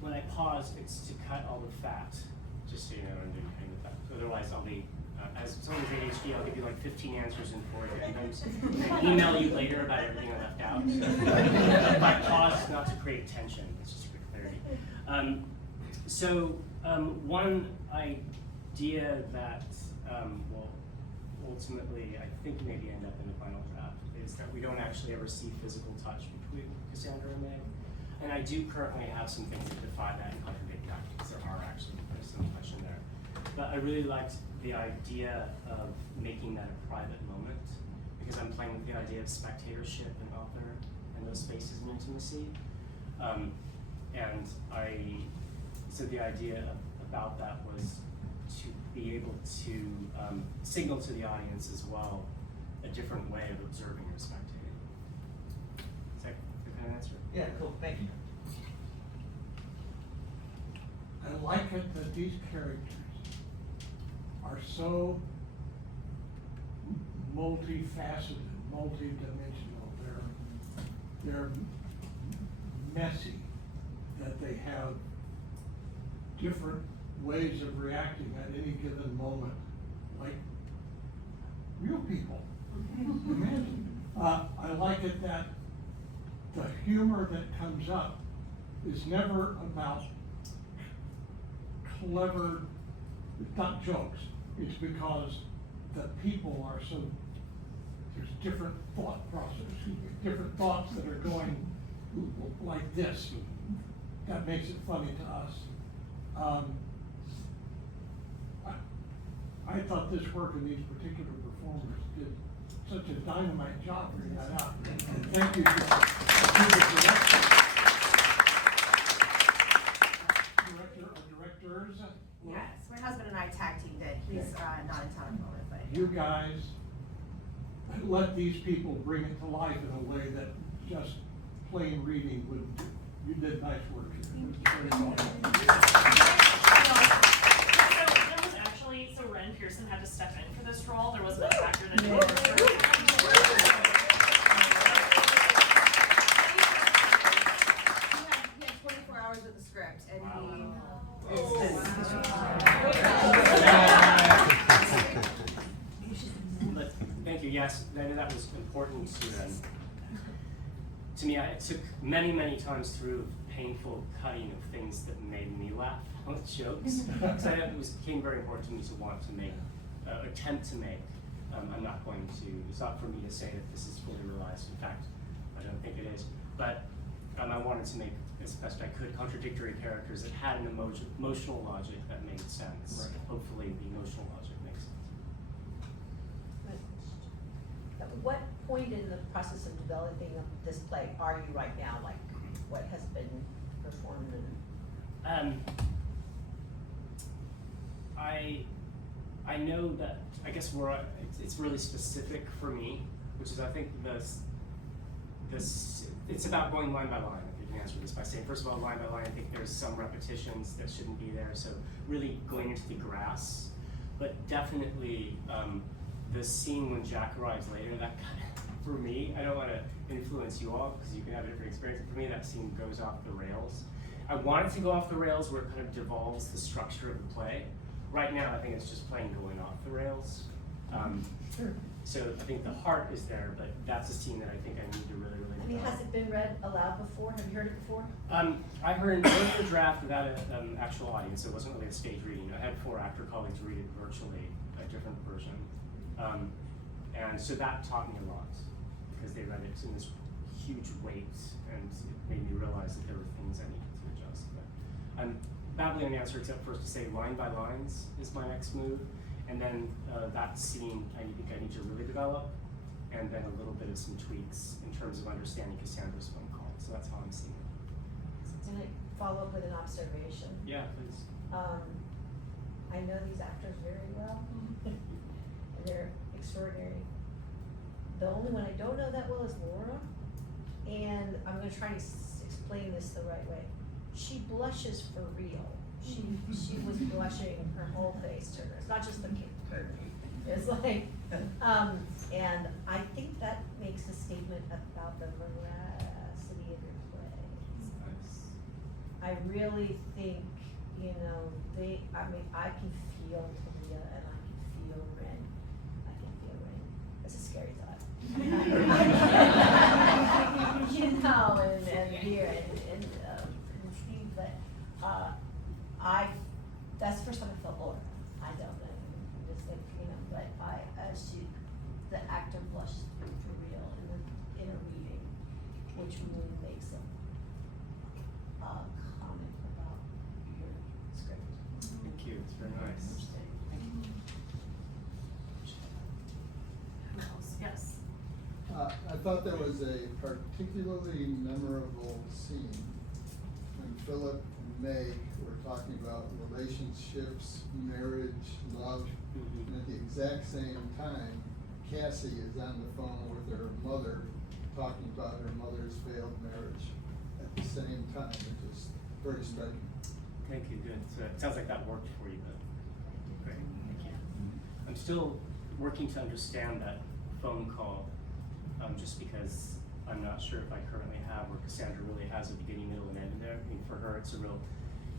When I pause, it's to cut all the fat, just so you know what I'm doing with that. Otherwise, I'll be, as someone with ADHD, I'll give you like 15 answers in 4 and then email you later about everything I left out. So, if I pause, not to create tension, it's just for clarity. One idea that will ultimately, I think, maybe end up in the final draft is that we don't actually ever see physical touch between Cassandra and Meg. And I do currently have some things that defy that and contradict that, because there's some touch in there. But I really liked the idea of making that a private moment, because I'm playing with the idea of spectatorship and author and those spaces of intimacy. So the idea about that was to be able to signal to the audience as well a different way of observing or spectating. Is that the kind of answer? Yeah, cool, thank you. I like it that these characters are so multifaceted, multidimensional. They're messy, that they have different ways of reacting at any given moment, like real people. Imagine. I like it that the humor that comes up is never about clever, it's not jokes. It's because the people are so, there's different thought processes, different thoughts that are going like this. That makes it funny to us. I thought this work and these particular performers did such a dynamite job bringing that out. And thank you to the directors. Yes, my husband and I tag teamed it. He's not in town at the moment, but. You guys let these people bring it to life in a way that just plain reading wouldn't do. You did nice work here. It was very well. So Ren Pearson had to step in for this role. There wasn't an actor that did it. He had 24 hours with the script, and But thank you. Yes, I know that was important to me. It took many, many times through painful cutting of things that made me laugh with jokes. So it became very important to me to want to make, attempt to make. I'm not going to. It's not for me to say that this is fully realized. In fact, I don't think it is. But I wanted to make, as best I could, contradictory characters that had an emotional logic that made sense. Right. Hopefully, the emotional logic makes sense. At what point in the process of developing this play are you right now? Like, what has been performed? And I know that, I guess it's really specific for me, which is I think it's about going line by line. If you can answer this by saying, first of all, line by line, I think there's some repetitions that shouldn't be there, so really going into the grass. But definitely the scene when Jack arrives later, that kind of, for me, I don't want to influence you all because you can have a different experience, but for me that scene goes off the rails. I want it to go off the rails where it kind of devolves the structure of the play. Right now I think it's just plain going off the rails. So I think the heart is there, but that's a scene that I think I need to really I mean, has it been read aloud before? Have you heard it before? I heard the draft without an actual audience, so it wasn't really a stage reading. I had 4 actor colleagues read it virtually, a different version. And so that taught me a lot, because they read it in this huge weight, and it made me realize that there were things I needed to adjust. But I'm babbling an answer except first to say line by lines is my next move, and then that scene I think I need to really develop, and then a little bit of some tweaks in terms of understanding Cassandra's phone call. So that's how I'm seeing it. Can I follow up with an observation? Yeah, please. I know these actors very well, and they're extraordinary. The only one I don't know that well is Laura, and I'm going to try to explain this the right way. She blushes for real. She was blushing, her whole face turned. It's not just the curtain. It's like, and I think that makes a statement about the veracity of your play. I really think, I can feel Talia and I can feel Ren. I can feel Ren. It's a scary thought. and here and Steve, but that's the first time I felt Laura. I don't know, just like, but the actor blushed for real in a reading, which really makes a comment about your script. Thank you. It's very nice. Who else? Yes. I thought there was a particularly memorable scene when Philip Meg, we're talking about relationships, marriage, love, and at the exact same time, Cassie is on the phone with her mother, talking about her mother's failed marriage at the same time. It's just very striking. Thank you, good. So it sounds like that worked for you, but great, thank you. I'm still working to understand that phone call, just because I'm not sure if I currently have where Cassandra really has a beginning, middle, and end in there. I mean, for her, it's a real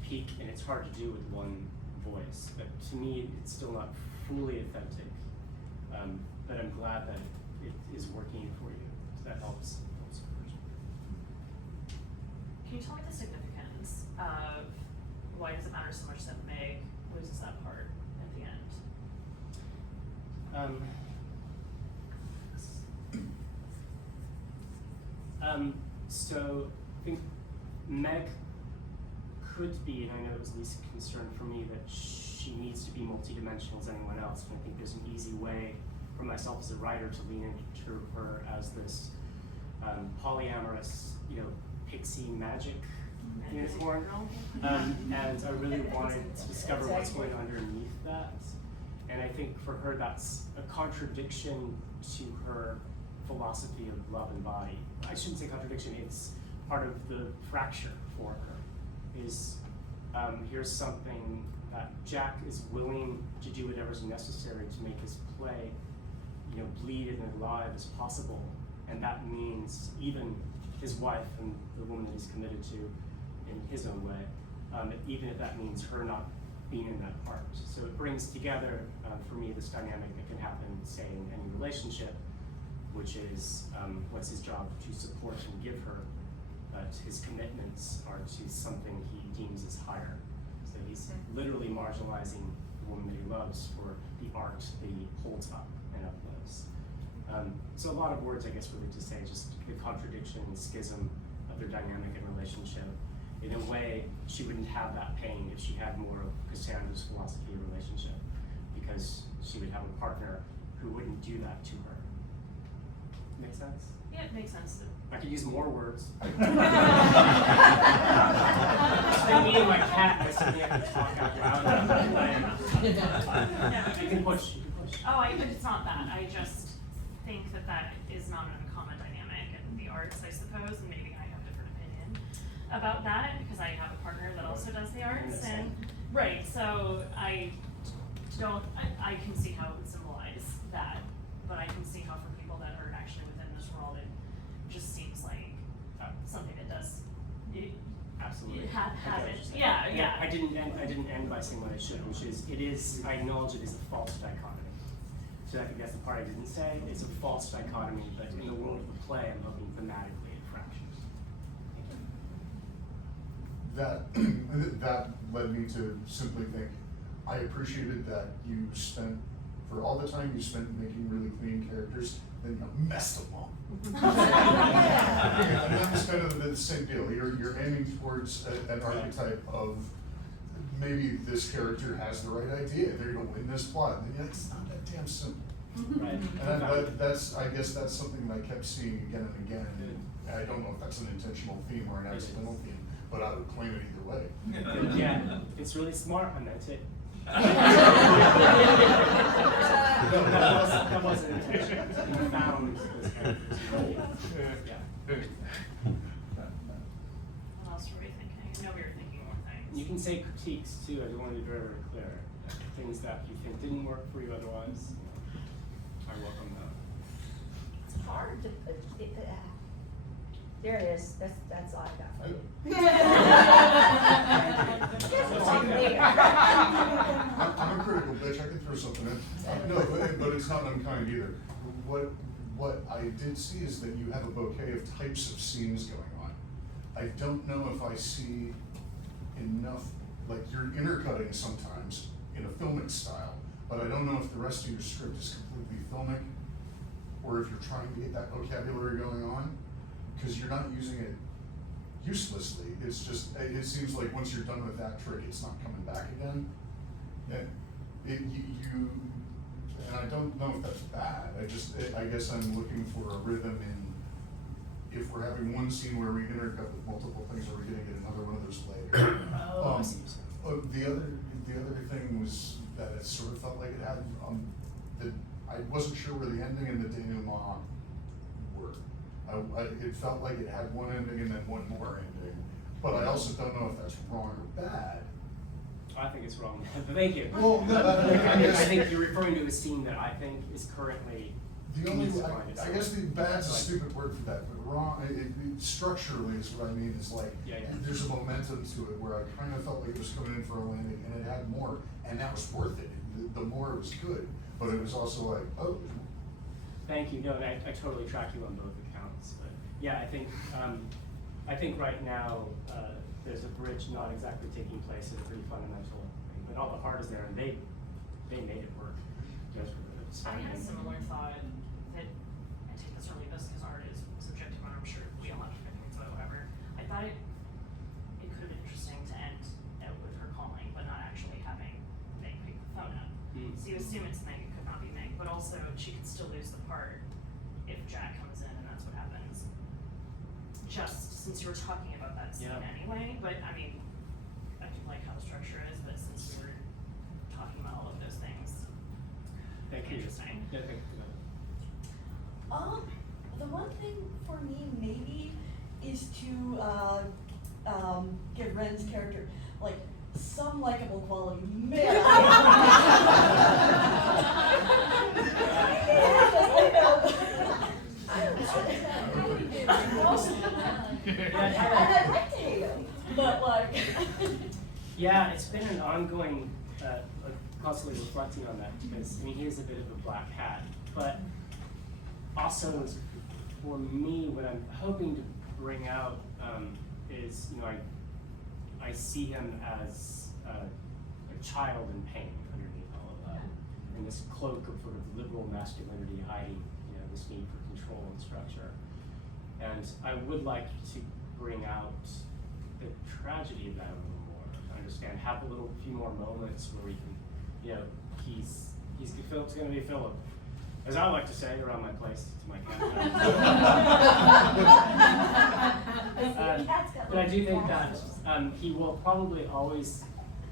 peak, and it's hard to do with one voice. But to me, it's still not fully authentic. But I'm glad that it is working for you. So that helps. Can you tell me the significance of why does it matter so much that Meg loses that part at the end? So I think Meg could be, and I know it was Lisa's concern for me, that she needs to be multidimensional as anyone else. And I think there's an easy way for myself as a writer to lean into her as this polyamorous, pixie magic unicorn. And I really wanted to discover what's going underneath that. And I think for her, that's a contradiction to her philosophy of love and body. I shouldn't say contradiction, it's part of the fracture for her, is here's something that Jack is willing to do whatever's necessary to make his play, bleed and alive as possible. And that means even his wife and the woman that he's committed to in his own way, even if that means her not being in that part. So it brings together, for me, this dynamic that can happen, say, in any relationship, which is what's his job to support and give her, but his commitments are to something he deems as higher. So he's literally marginalizing the woman that he loves for the art that he holds up and uplifts. So a lot of words, I guess, really to say just the contradiction and schism of their dynamic and relationship. In a way, she wouldn't have that pain if she had more of Cassandra's philosophy of relationship, because she would have a partner who wouldn't do that to her. Make sense? Yeah, it makes sense. I could use more words. It's like me and my cat, I suddenly have to talk out loud. You can push, Oh, it's not that. I just think that is not an uncommon dynamic in the arts, I suppose, and maybe I have a different opinion about that because I have a partner that also does the arts. And right, so I can see how it would symbolize that, but I can see how for people that are actually within this world, it just seems like something that does absolutely have it. Yeah. Yeah. I didn't end by saying what I should, which is I acknowledge it is a false dichotomy. So I think that's the part I didn't say. It's a false dichotomy, but in the world of the play, I'm looking thematically at fractures. That led me to simply think, I appreciated that you spent, for all the time you spent making really clean characters, then you messed them up. And that's kind of the same deal. You're aiming towards an archetype of maybe this character has the right idea. They're going to win this plot. And it's not that damn simple. Right. And I guess that's something that I kept seeing again and again. And I don't know if that's an intentional theme or an accidental theme, but I would claim it either way. Yeah, it's really smart. I meant it. That wasn't intentional. You found those characters. Yeah. What else were we thinking? I know we were thinking more things. You can say critiques too. I want to be very, very clear. Things that you think didn't work for you otherwise. I welcome that. It's hard to put it. There it is. That's all I got for you. I'm a critical bitch. I can throw something in. No, but it's not unkind either. What I did see is that you have a bouquet of types of scenes going on. I don't know if I see enough, like you're intercutting sometimes in a filmic style, but I don't know if the rest of your script is completely filmic or if you're trying to get that vocabulary going on, because you're not using it uselessly. It's just, it seems like once you're done with that trick, it's not coming back again. And and I don't know if that's bad. I guess I'm looking for a rhythm in, if we're having one scene where we intercut with multiple things, are we gonna get another one of those later? have, I wasn't sure where the ending and the denouement were. It felt like it had one ending and then one more ending, but I also don't know if that's wrong or bad. I think it's wrong, but thank you. Well, I think you're referring to a scene that I think is currently. The only, needs to find I itself. guess the bad's a Like- stupid word for that, but wrong, structurally is what I mean, is like, Yeah, yeah. there's a momentum to it where I kind of felt like it was coming in for a landing and it had more, and that was worth it. The more it was good, but it was also like, oh. Thank you. No, I totally track you on both accounts. But yeah, I think right now there's a bridge not exactly taking place at a pretty fundamental thing, but all the heart is there, and they made it work. I had a similar thought that, I take this or leave this because art is subjective and I'm sure we all have different things about whatever. I thought it could have been interesting to end out with her calling, but not actually having Meg pick the phone up. So you assume it's Meg, it could not be Meg, but also she could still lose the part if Jack comes in and that's what happens. Just since you were talking about that scene anyway, but I mean, I do like how the structure is, but since we were talking about all of those things, Thank you. interesting. Yeah, thank you. The one thing for me maybe is to give Ren's character like some likable quality. Man, I'd like to hate him, but like. Yeah, it's been an ongoing, constantly reflecting on that because, I mean, he is a bit of a black hat, but also for me, what I'm hoping to bring out is, you know, I see him as a child in pain underneath all of that, and this cloak of sort of liberal masculinity hiding, you know, this need for control and structure. And I would like to bring out the tragedy of that a little more. Understand, have a little few more moments where we can, you know, Philip's gonna be Philip. As I like to say around my place, to my cat. But I do think that he will probably always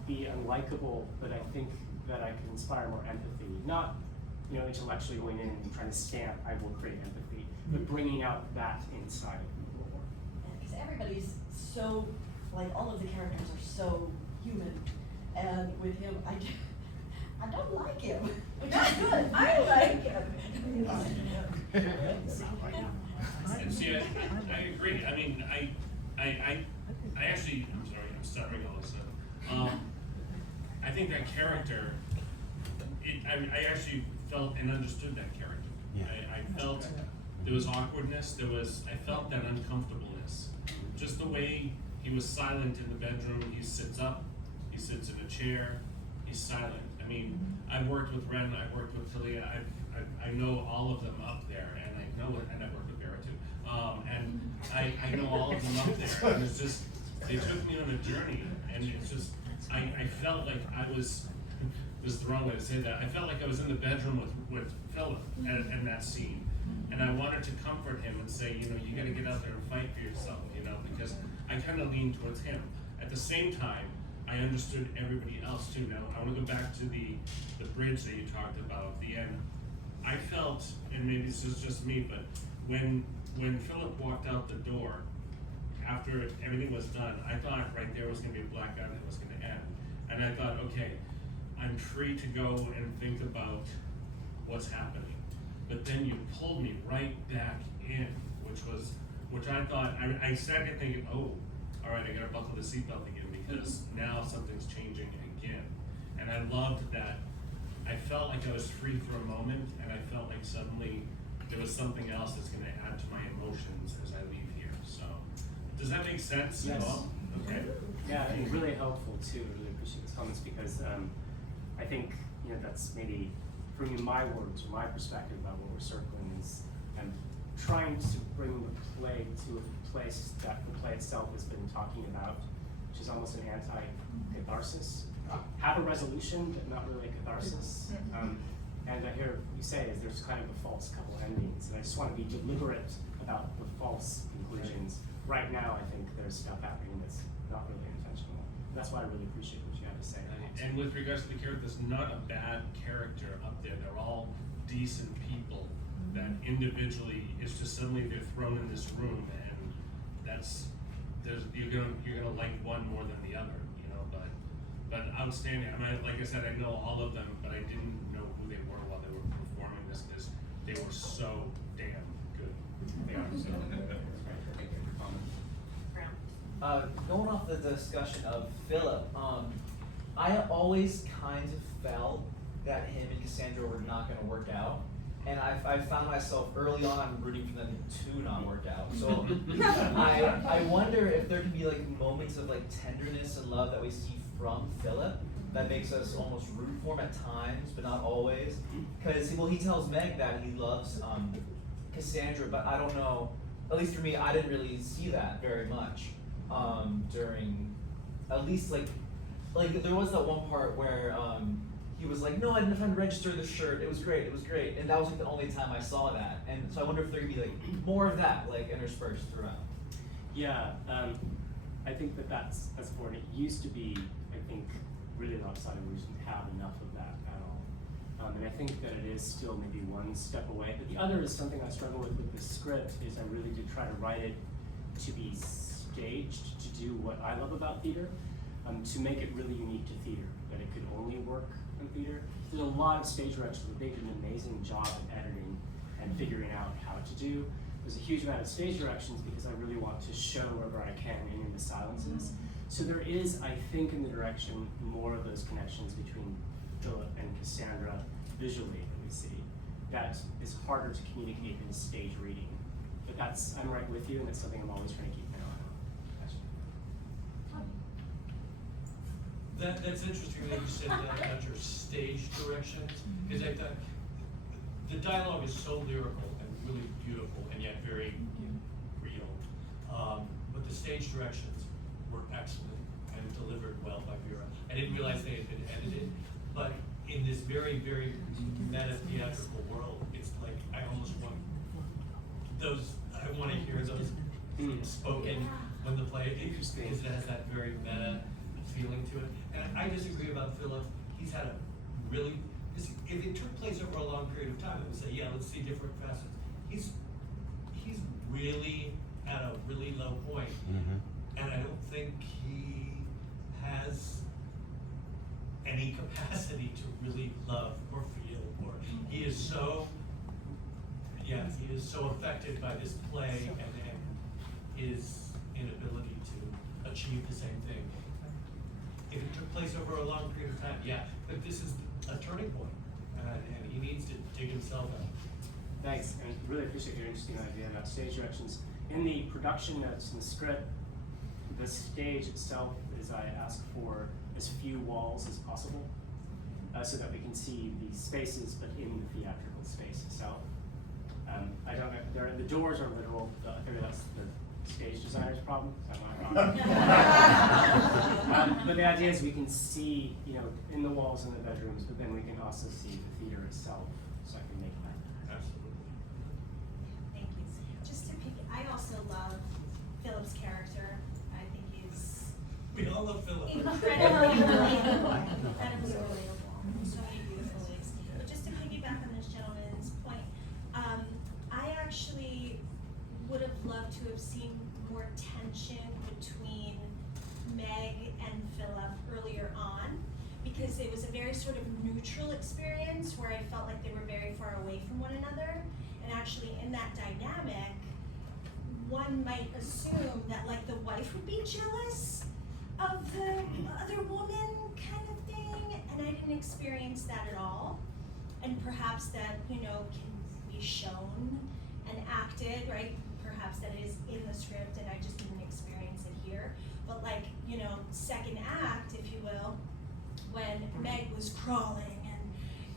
be unlikable, but I think that I can inspire more empathy. Not, you know, intellectually going in and trying to stamp, I will create empathy, but bringing out that inside of people more. Because everybody's so, like, all of the characters are so human, and with him, I don't like him, which is good. I like him. See, I agree. I mean, I actually, I'm sorry, I'm stuttering all of a sudden. I think that character, I actually felt and understood that character. Yeah. I felt there was awkwardness, I felt that uncomfortableness. Just the way he was silent in the bedroom, he sits up, he sits in a chair, he's silent. I mean, I've worked with Ren, I've worked with Talia, I know all of them up there, and I've worked with Vera too. And I know all of them up there, and it's just, they took me on a journey, and it's just, I felt like I was, this is the wrong way to say that, I felt like I was in the bedroom with Philip in that scene. And I wanted to comfort him and say, you know, you gotta get out there and fight for yourself, you know, because I kind of leaned towards him. At the same time, I understood everybody else too. Now, I wanna go back to the bridge that you talked about, the end. I felt, and maybe this is just me, but when Philip walked out the door, after everything was done, I thought right there was gonna be a blackout and it was gonna end. And I thought, okay, I'm free to go and think about what's happening. But then you pulled me right back in, which I thought, I sat there thinking, oh, all right, I gotta buckle the seatbelt again because now something's changing again. And I loved that. I felt like I was free for a moment, and I felt like suddenly there was something else that's gonna add to my emotions as I leave here. So, does that make sense at Yes. all? Okay. Yeah, and really helpful too. I really appreciate those comments because I think, you know, that's maybe bringing my words or my perspective about what we're circling is I'm trying to bring the play to a place that the play itself has been talking about, which is almost an anti-catharsis. Have a resolution, but not really a catharsis. And I hear you say is there's kind of a false couple endings, and I just want to be deliberate about the false conclusions. Right now, I think there's stuff happening that's not really intentional. that's why I really appreciate what you have to say. And with regards to the character, there's not a bad character up there. They're all decent people that individually, it's just suddenly they're thrown in this room, and you're gonna like one more than the other, you know. But outstanding. I mean, like I said, I know all of them, but I didn't know who they were while they were performing this because they were so damn good. They are so good. Going off the discussion of Philip, I always kind of felt that him and Cassandra were not going to work out. And I found myself early on rooting for them to not work out. So I wonder if there can be like moments of like tenderness and love that we see from Philip that makes us almost root for him at times, but not always. Because he tells Meg that he loves Cassandra, but I don't know, at least for me, I didn't really see that very much during, at least like there was that one part where he was like, no, I didn't have to register the shirt. It was great. And that was like the only time I saw that. And so I wonder if there could be like more of that, like interspersed throughout. Yeah, I think that's important. It used to be, I think, really lopsided. We didn't have enough of that at all. And I think that it is still maybe one step away. But the other is something I struggle with the script is I really did try to write it to be staged, to do what I love about theater, to make it really unique to theater, that it could only work in theater. There's a lot of stage directors, but they did an amazing job at editing and figuring out how to do. There's a huge amount of stage directions because I really want to show wherever I can in the silences. So there is, I think, in the direction, more of those connections between Philip and Cassandra visually that we see. That is harder to communicate in stage reading. But I'm right with you, and it's something I'm always trying to keep an eye on. That's interesting that you said that about your stage directions, because I thought the dialogue is so lyrical and really beautiful and yet very real. But the stage directions were excellent and delivered well by Vera. I didn't realize they had been edited, but in this very, very meta theatrical world, it's like I almost want I want to hear those spoken when the play, because it has that very meta feeling to it. And I disagree about Philip. He's had a really, if it took place over a long period of time, I would say, yeah, let's see different facets. He's really at a really low point, and I don't think he has any capacity to really love or feel, or he is so affected by this play and his inability to achieve the same thing. If it took place over a long period of time, yeah, but this is a turning point, and he needs to dig himself out. Thanks, and really appreciate your interesting idea about stage directions. In the production notes in the script, the stage itself is I ask for as few walls as possible, so that we can see the spaces, but in the theatrical space itself. I don't know, the doors are literal, I figure that's the stage designer's problem, so I'm not wrong. But the idea is we can see, in the walls in the bedrooms, but then we can also see the theater itself, so I can make that. Absolutely. Thank you. Just to pick, I also love Philip's character. I think he's We all love Philip. incredibly relatable. Incredibly relatable in so many beautiful ways. But just to piggyback on this gentleman's point, I actually would have loved to have seen more tension between Meg and Philip earlier on, because it was a very sort of neutral experience where I felt like they were very far away from one another. And actually in that dynamic, one might assume that like the wife would be jealous of the other woman kind of thing, and I didn't experience that at all. And perhaps that, can be shown and acted, right? Perhaps that is in the script and I just didn't experience it here. But like, second act, if you will, when Meg was crawling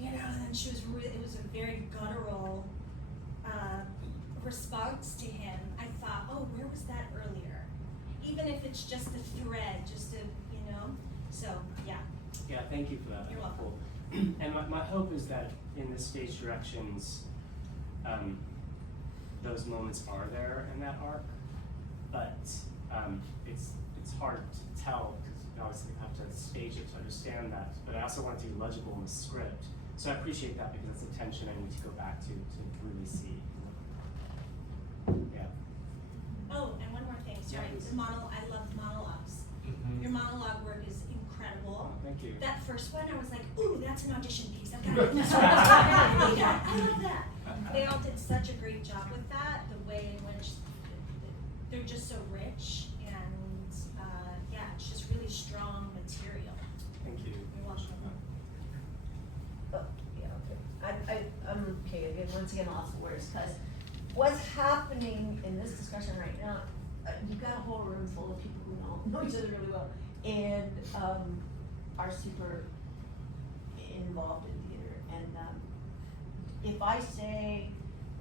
and, then she was really, it was a very guttural response to him. I thought, oh, where was that earlier? Even if it's just a thread, just a, so yeah. Yeah, thank you for that. You're welcome. Cool. And my hope is that in the stage directions, those moments are there in that arc, but it's hard to tell, because you obviously have to stage it to understand that, but I also want it to be legible in the script. So I appreciate that because that's a tension I need to go back to really see. Yeah. Oh, and one more thing, sorry, please. the I love monologues. Mhm. Your monologue work is incredible. Oh, thank you. That first one, I was like, ooh, that's an audition piece, I've got to get this one. I love that. They all did such a great job with that, the way in which they're just so rich, and yeah, it's just really strong material. Thank you. You're welcome. Oh, yeah, okay. I'm okay again, once again, lots of words, because what's happening in this discussion right now, you've got a whole room full of people who know each other really well, and are super involved in theater. And if I say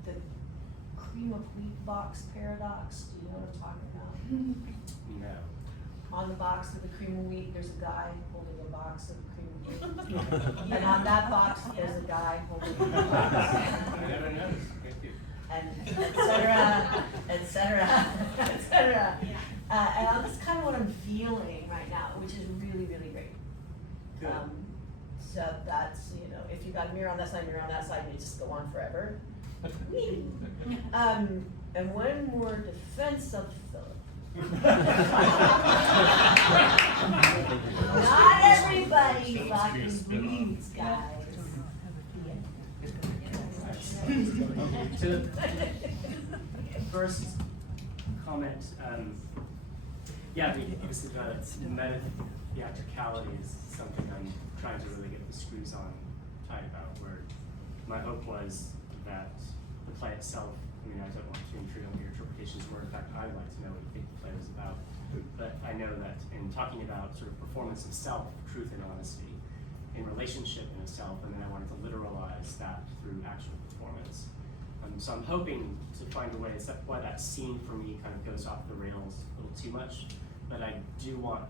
the cream of wheat box paradox, do you know what I'm talking about? No. On the box of the cream of wheat, there's a guy holding a box of cream of wheat. And on that box, there's a guy holding a box. I never noticed. Thank you. And et cetera, et cetera, et cetera. And that's kind of what I'm feeling right now, which is really, really great. Good. So that's, you know, if you got a mirror on that side, mirror on that side, you just go on forever. And one more defense of Philip. Not everybody fucking believes, guys. To first comment, yeah, obviously the meta theatricality is something I'm trying to really get the screws on tight about, where my hope was that the play itself, I mean, I don't want to intrude on your interpretations, where in fact I'd like to know what you think the play was about, but I know that in talking about sort of performance of self, truth and honesty, in relationship in itself, and then I wanted to literalize that through actual performance. So I'm hoping to find a way, except why that scene for me kind of goes off the rails a little too much, but I do want,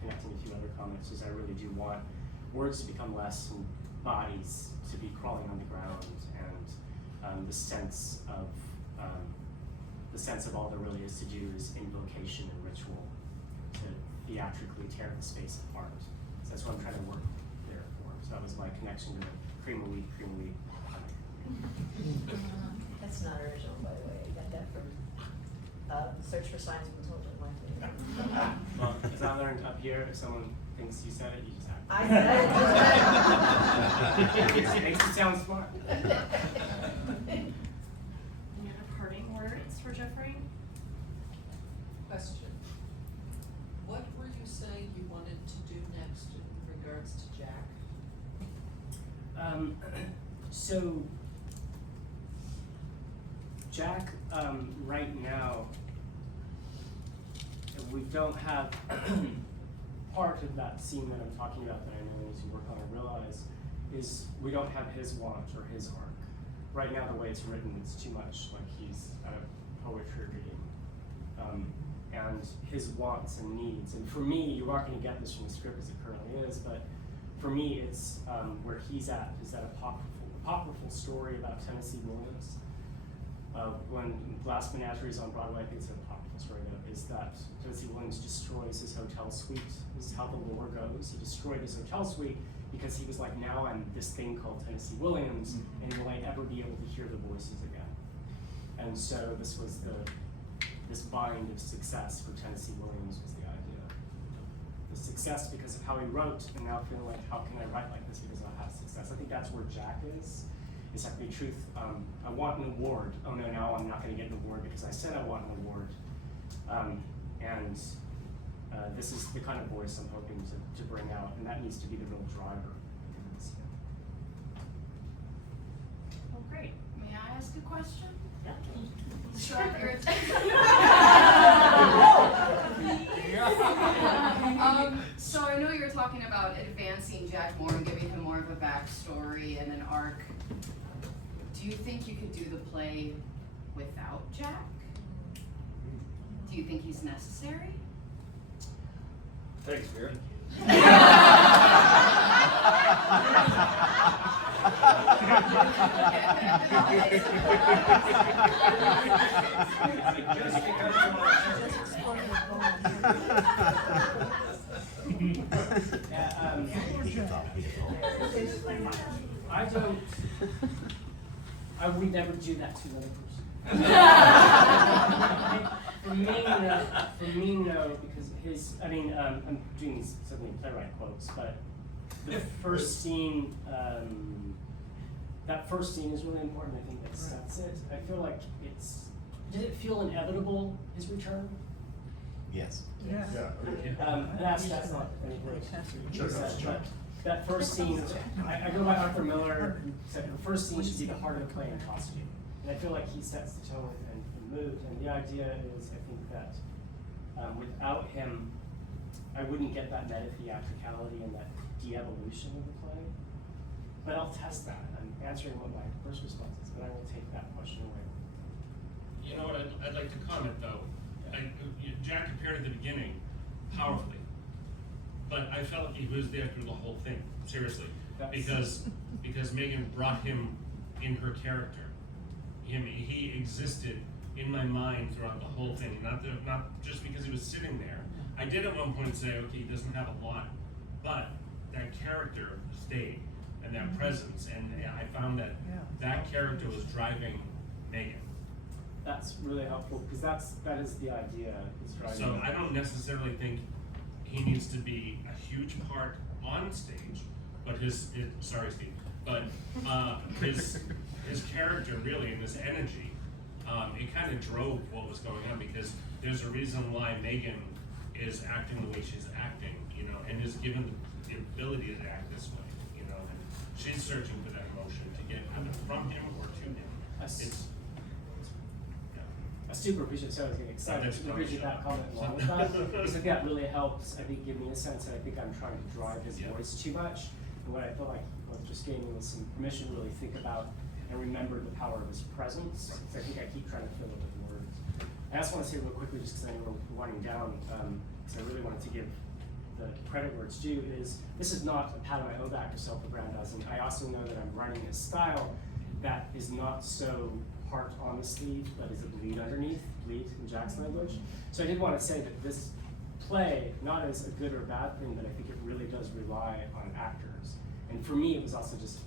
connecting a few other comments, is I really do want words to become less and bodies to be crawling on the ground, and the sense of all there really is to do is invocation and ritual to theatrically tear the space apart. So that's what I'm trying to work there for. So that was my connection to the cream of wheat. That's not original, by the way. I got that from Search for Signs of Intelligent Life. Well, as I learned up here, if someone thinks you said it, you just have to. I said it. It makes you sound smart. Any other parting words for Jeffrey? Question. What were you saying you wanted to do next in regards to Jack? So Jack, right now, we don't have part of that scene that I'm talking about that I know we need to work on and realize is we don't have his want or his arc. Right now, the way it's written, it's too much like he's at a poetry reading. And his wants and needs. And for me, you aren't going to get this from the script as it currently is, but for me, it's where he's at is that apocryphal story about Tennessee Williams. When Glass Menagerie is on Broadway, I think it's an apocryphal story though, is that Tennessee Williams destroys his hotel suite. This is how the lore goes. He destroyed his hotel suite because he was like, now I'm this thing called Tennessee Williams, and will I ever be able to hear the voices again? And so this was this bind of success for Tennessee Williams was the idea. The success because of how he wrote, and now feeling like, how can I write like this because I have success? I think that's where Jack is. It's like the truth, I want an award. Oh no, now I'm not gonna get an award because I said I want an award. This is the kind of voice I'm hoping to bring out, and that needs to be the real driver. Well, great. May I ask a question? Yeah. Sharp your So I know you're talking about advancing Jack more and giving him more of a backstory and an arc. Do you think you could do the play without Jack? Do you think he's necessary? Thanks, Vera. I would never do that to another person. For me, no, because I'm doing these suddenly playwright quotes, but the first scene, that first scene is really important. I think that sets it. I feel like did it feel inevitable, his return? Yes. Yes. That's not anything. But that first scene, I go by Arthur Miller, who said the first scene should be the heart of the play in costume. And I feel like he sets the tone and the mood. And the idea is, I think that without him, I wouldn't get that meta theatricality and that de-evolution of the play. But I'll test that. I'm answering what my first response is, but I will take that question away. You know what, I'd like to comment though. Jack appeared at the beginning powerfully, but I felt he was there through the whole thing, seriously. Because Megan brought him in her character. He existed in my mind throughout the whole thing, not just because he was sitting there. I did at one point say, okay, he doesn't have a lot, but that character stayed, and that presence, and I found that that character was driving Megan. That's really helpful, because that is the idea, is driving. So I don't necessarily think he needs to be a huge part on stage, but sorry Steve, but his character really and his energy, it kind of drove what was going on, because there's a reason why Megan is acting the way she's acting, and is given the ability to act this way, and she's searching for that emotion to get either from him or to him. I super appreciate it. So I was getting excited to appreciate that comment along with that. Because I think that really helps, I think, give me a sense that I think I'm trying to drive his voice too much. And what I feel like was just gave me was some permission to really think about and remember the power of his presence. Because I think I keep trying to fill it with words. I also want to say real quickly, just because I know we're winding down, because I really wanted to give the credit where it's due, is this is not a pat on my own back or self-aggrandizing. I also know that I'm running a style that is not so heart on the sleeve, but is a bleed underneath, bleed in Jack's language. So I did want to say that this play, not as a good or bad thing, but I think it really does rely on actors. And for me, it was also just,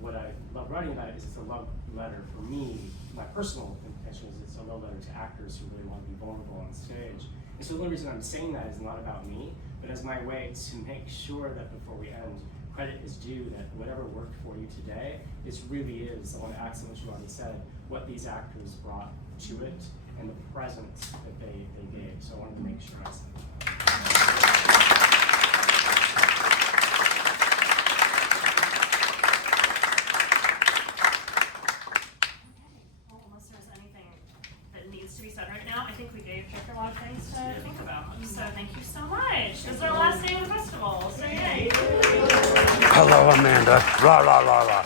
what I love writing about it is it's a love letter for me. My personal intention is it's a love letter to actors who really want to be vulnerable on stage. And so the only reason I'm saying that is not about me, but as my way to make sure that before we end, credit is due, that whatever worked for you today, this really is, I want to accent what you already said, what these actors brought to it and the presence that they gave. So I wanted to make sure I said that. Well, unless there's anything that needs to be said right now, I think we gave Jack a lot of things to think about. So thank you so much. This is our last day of the festival, so yay. Hello, Amanda. Rah, rah, rah, rah.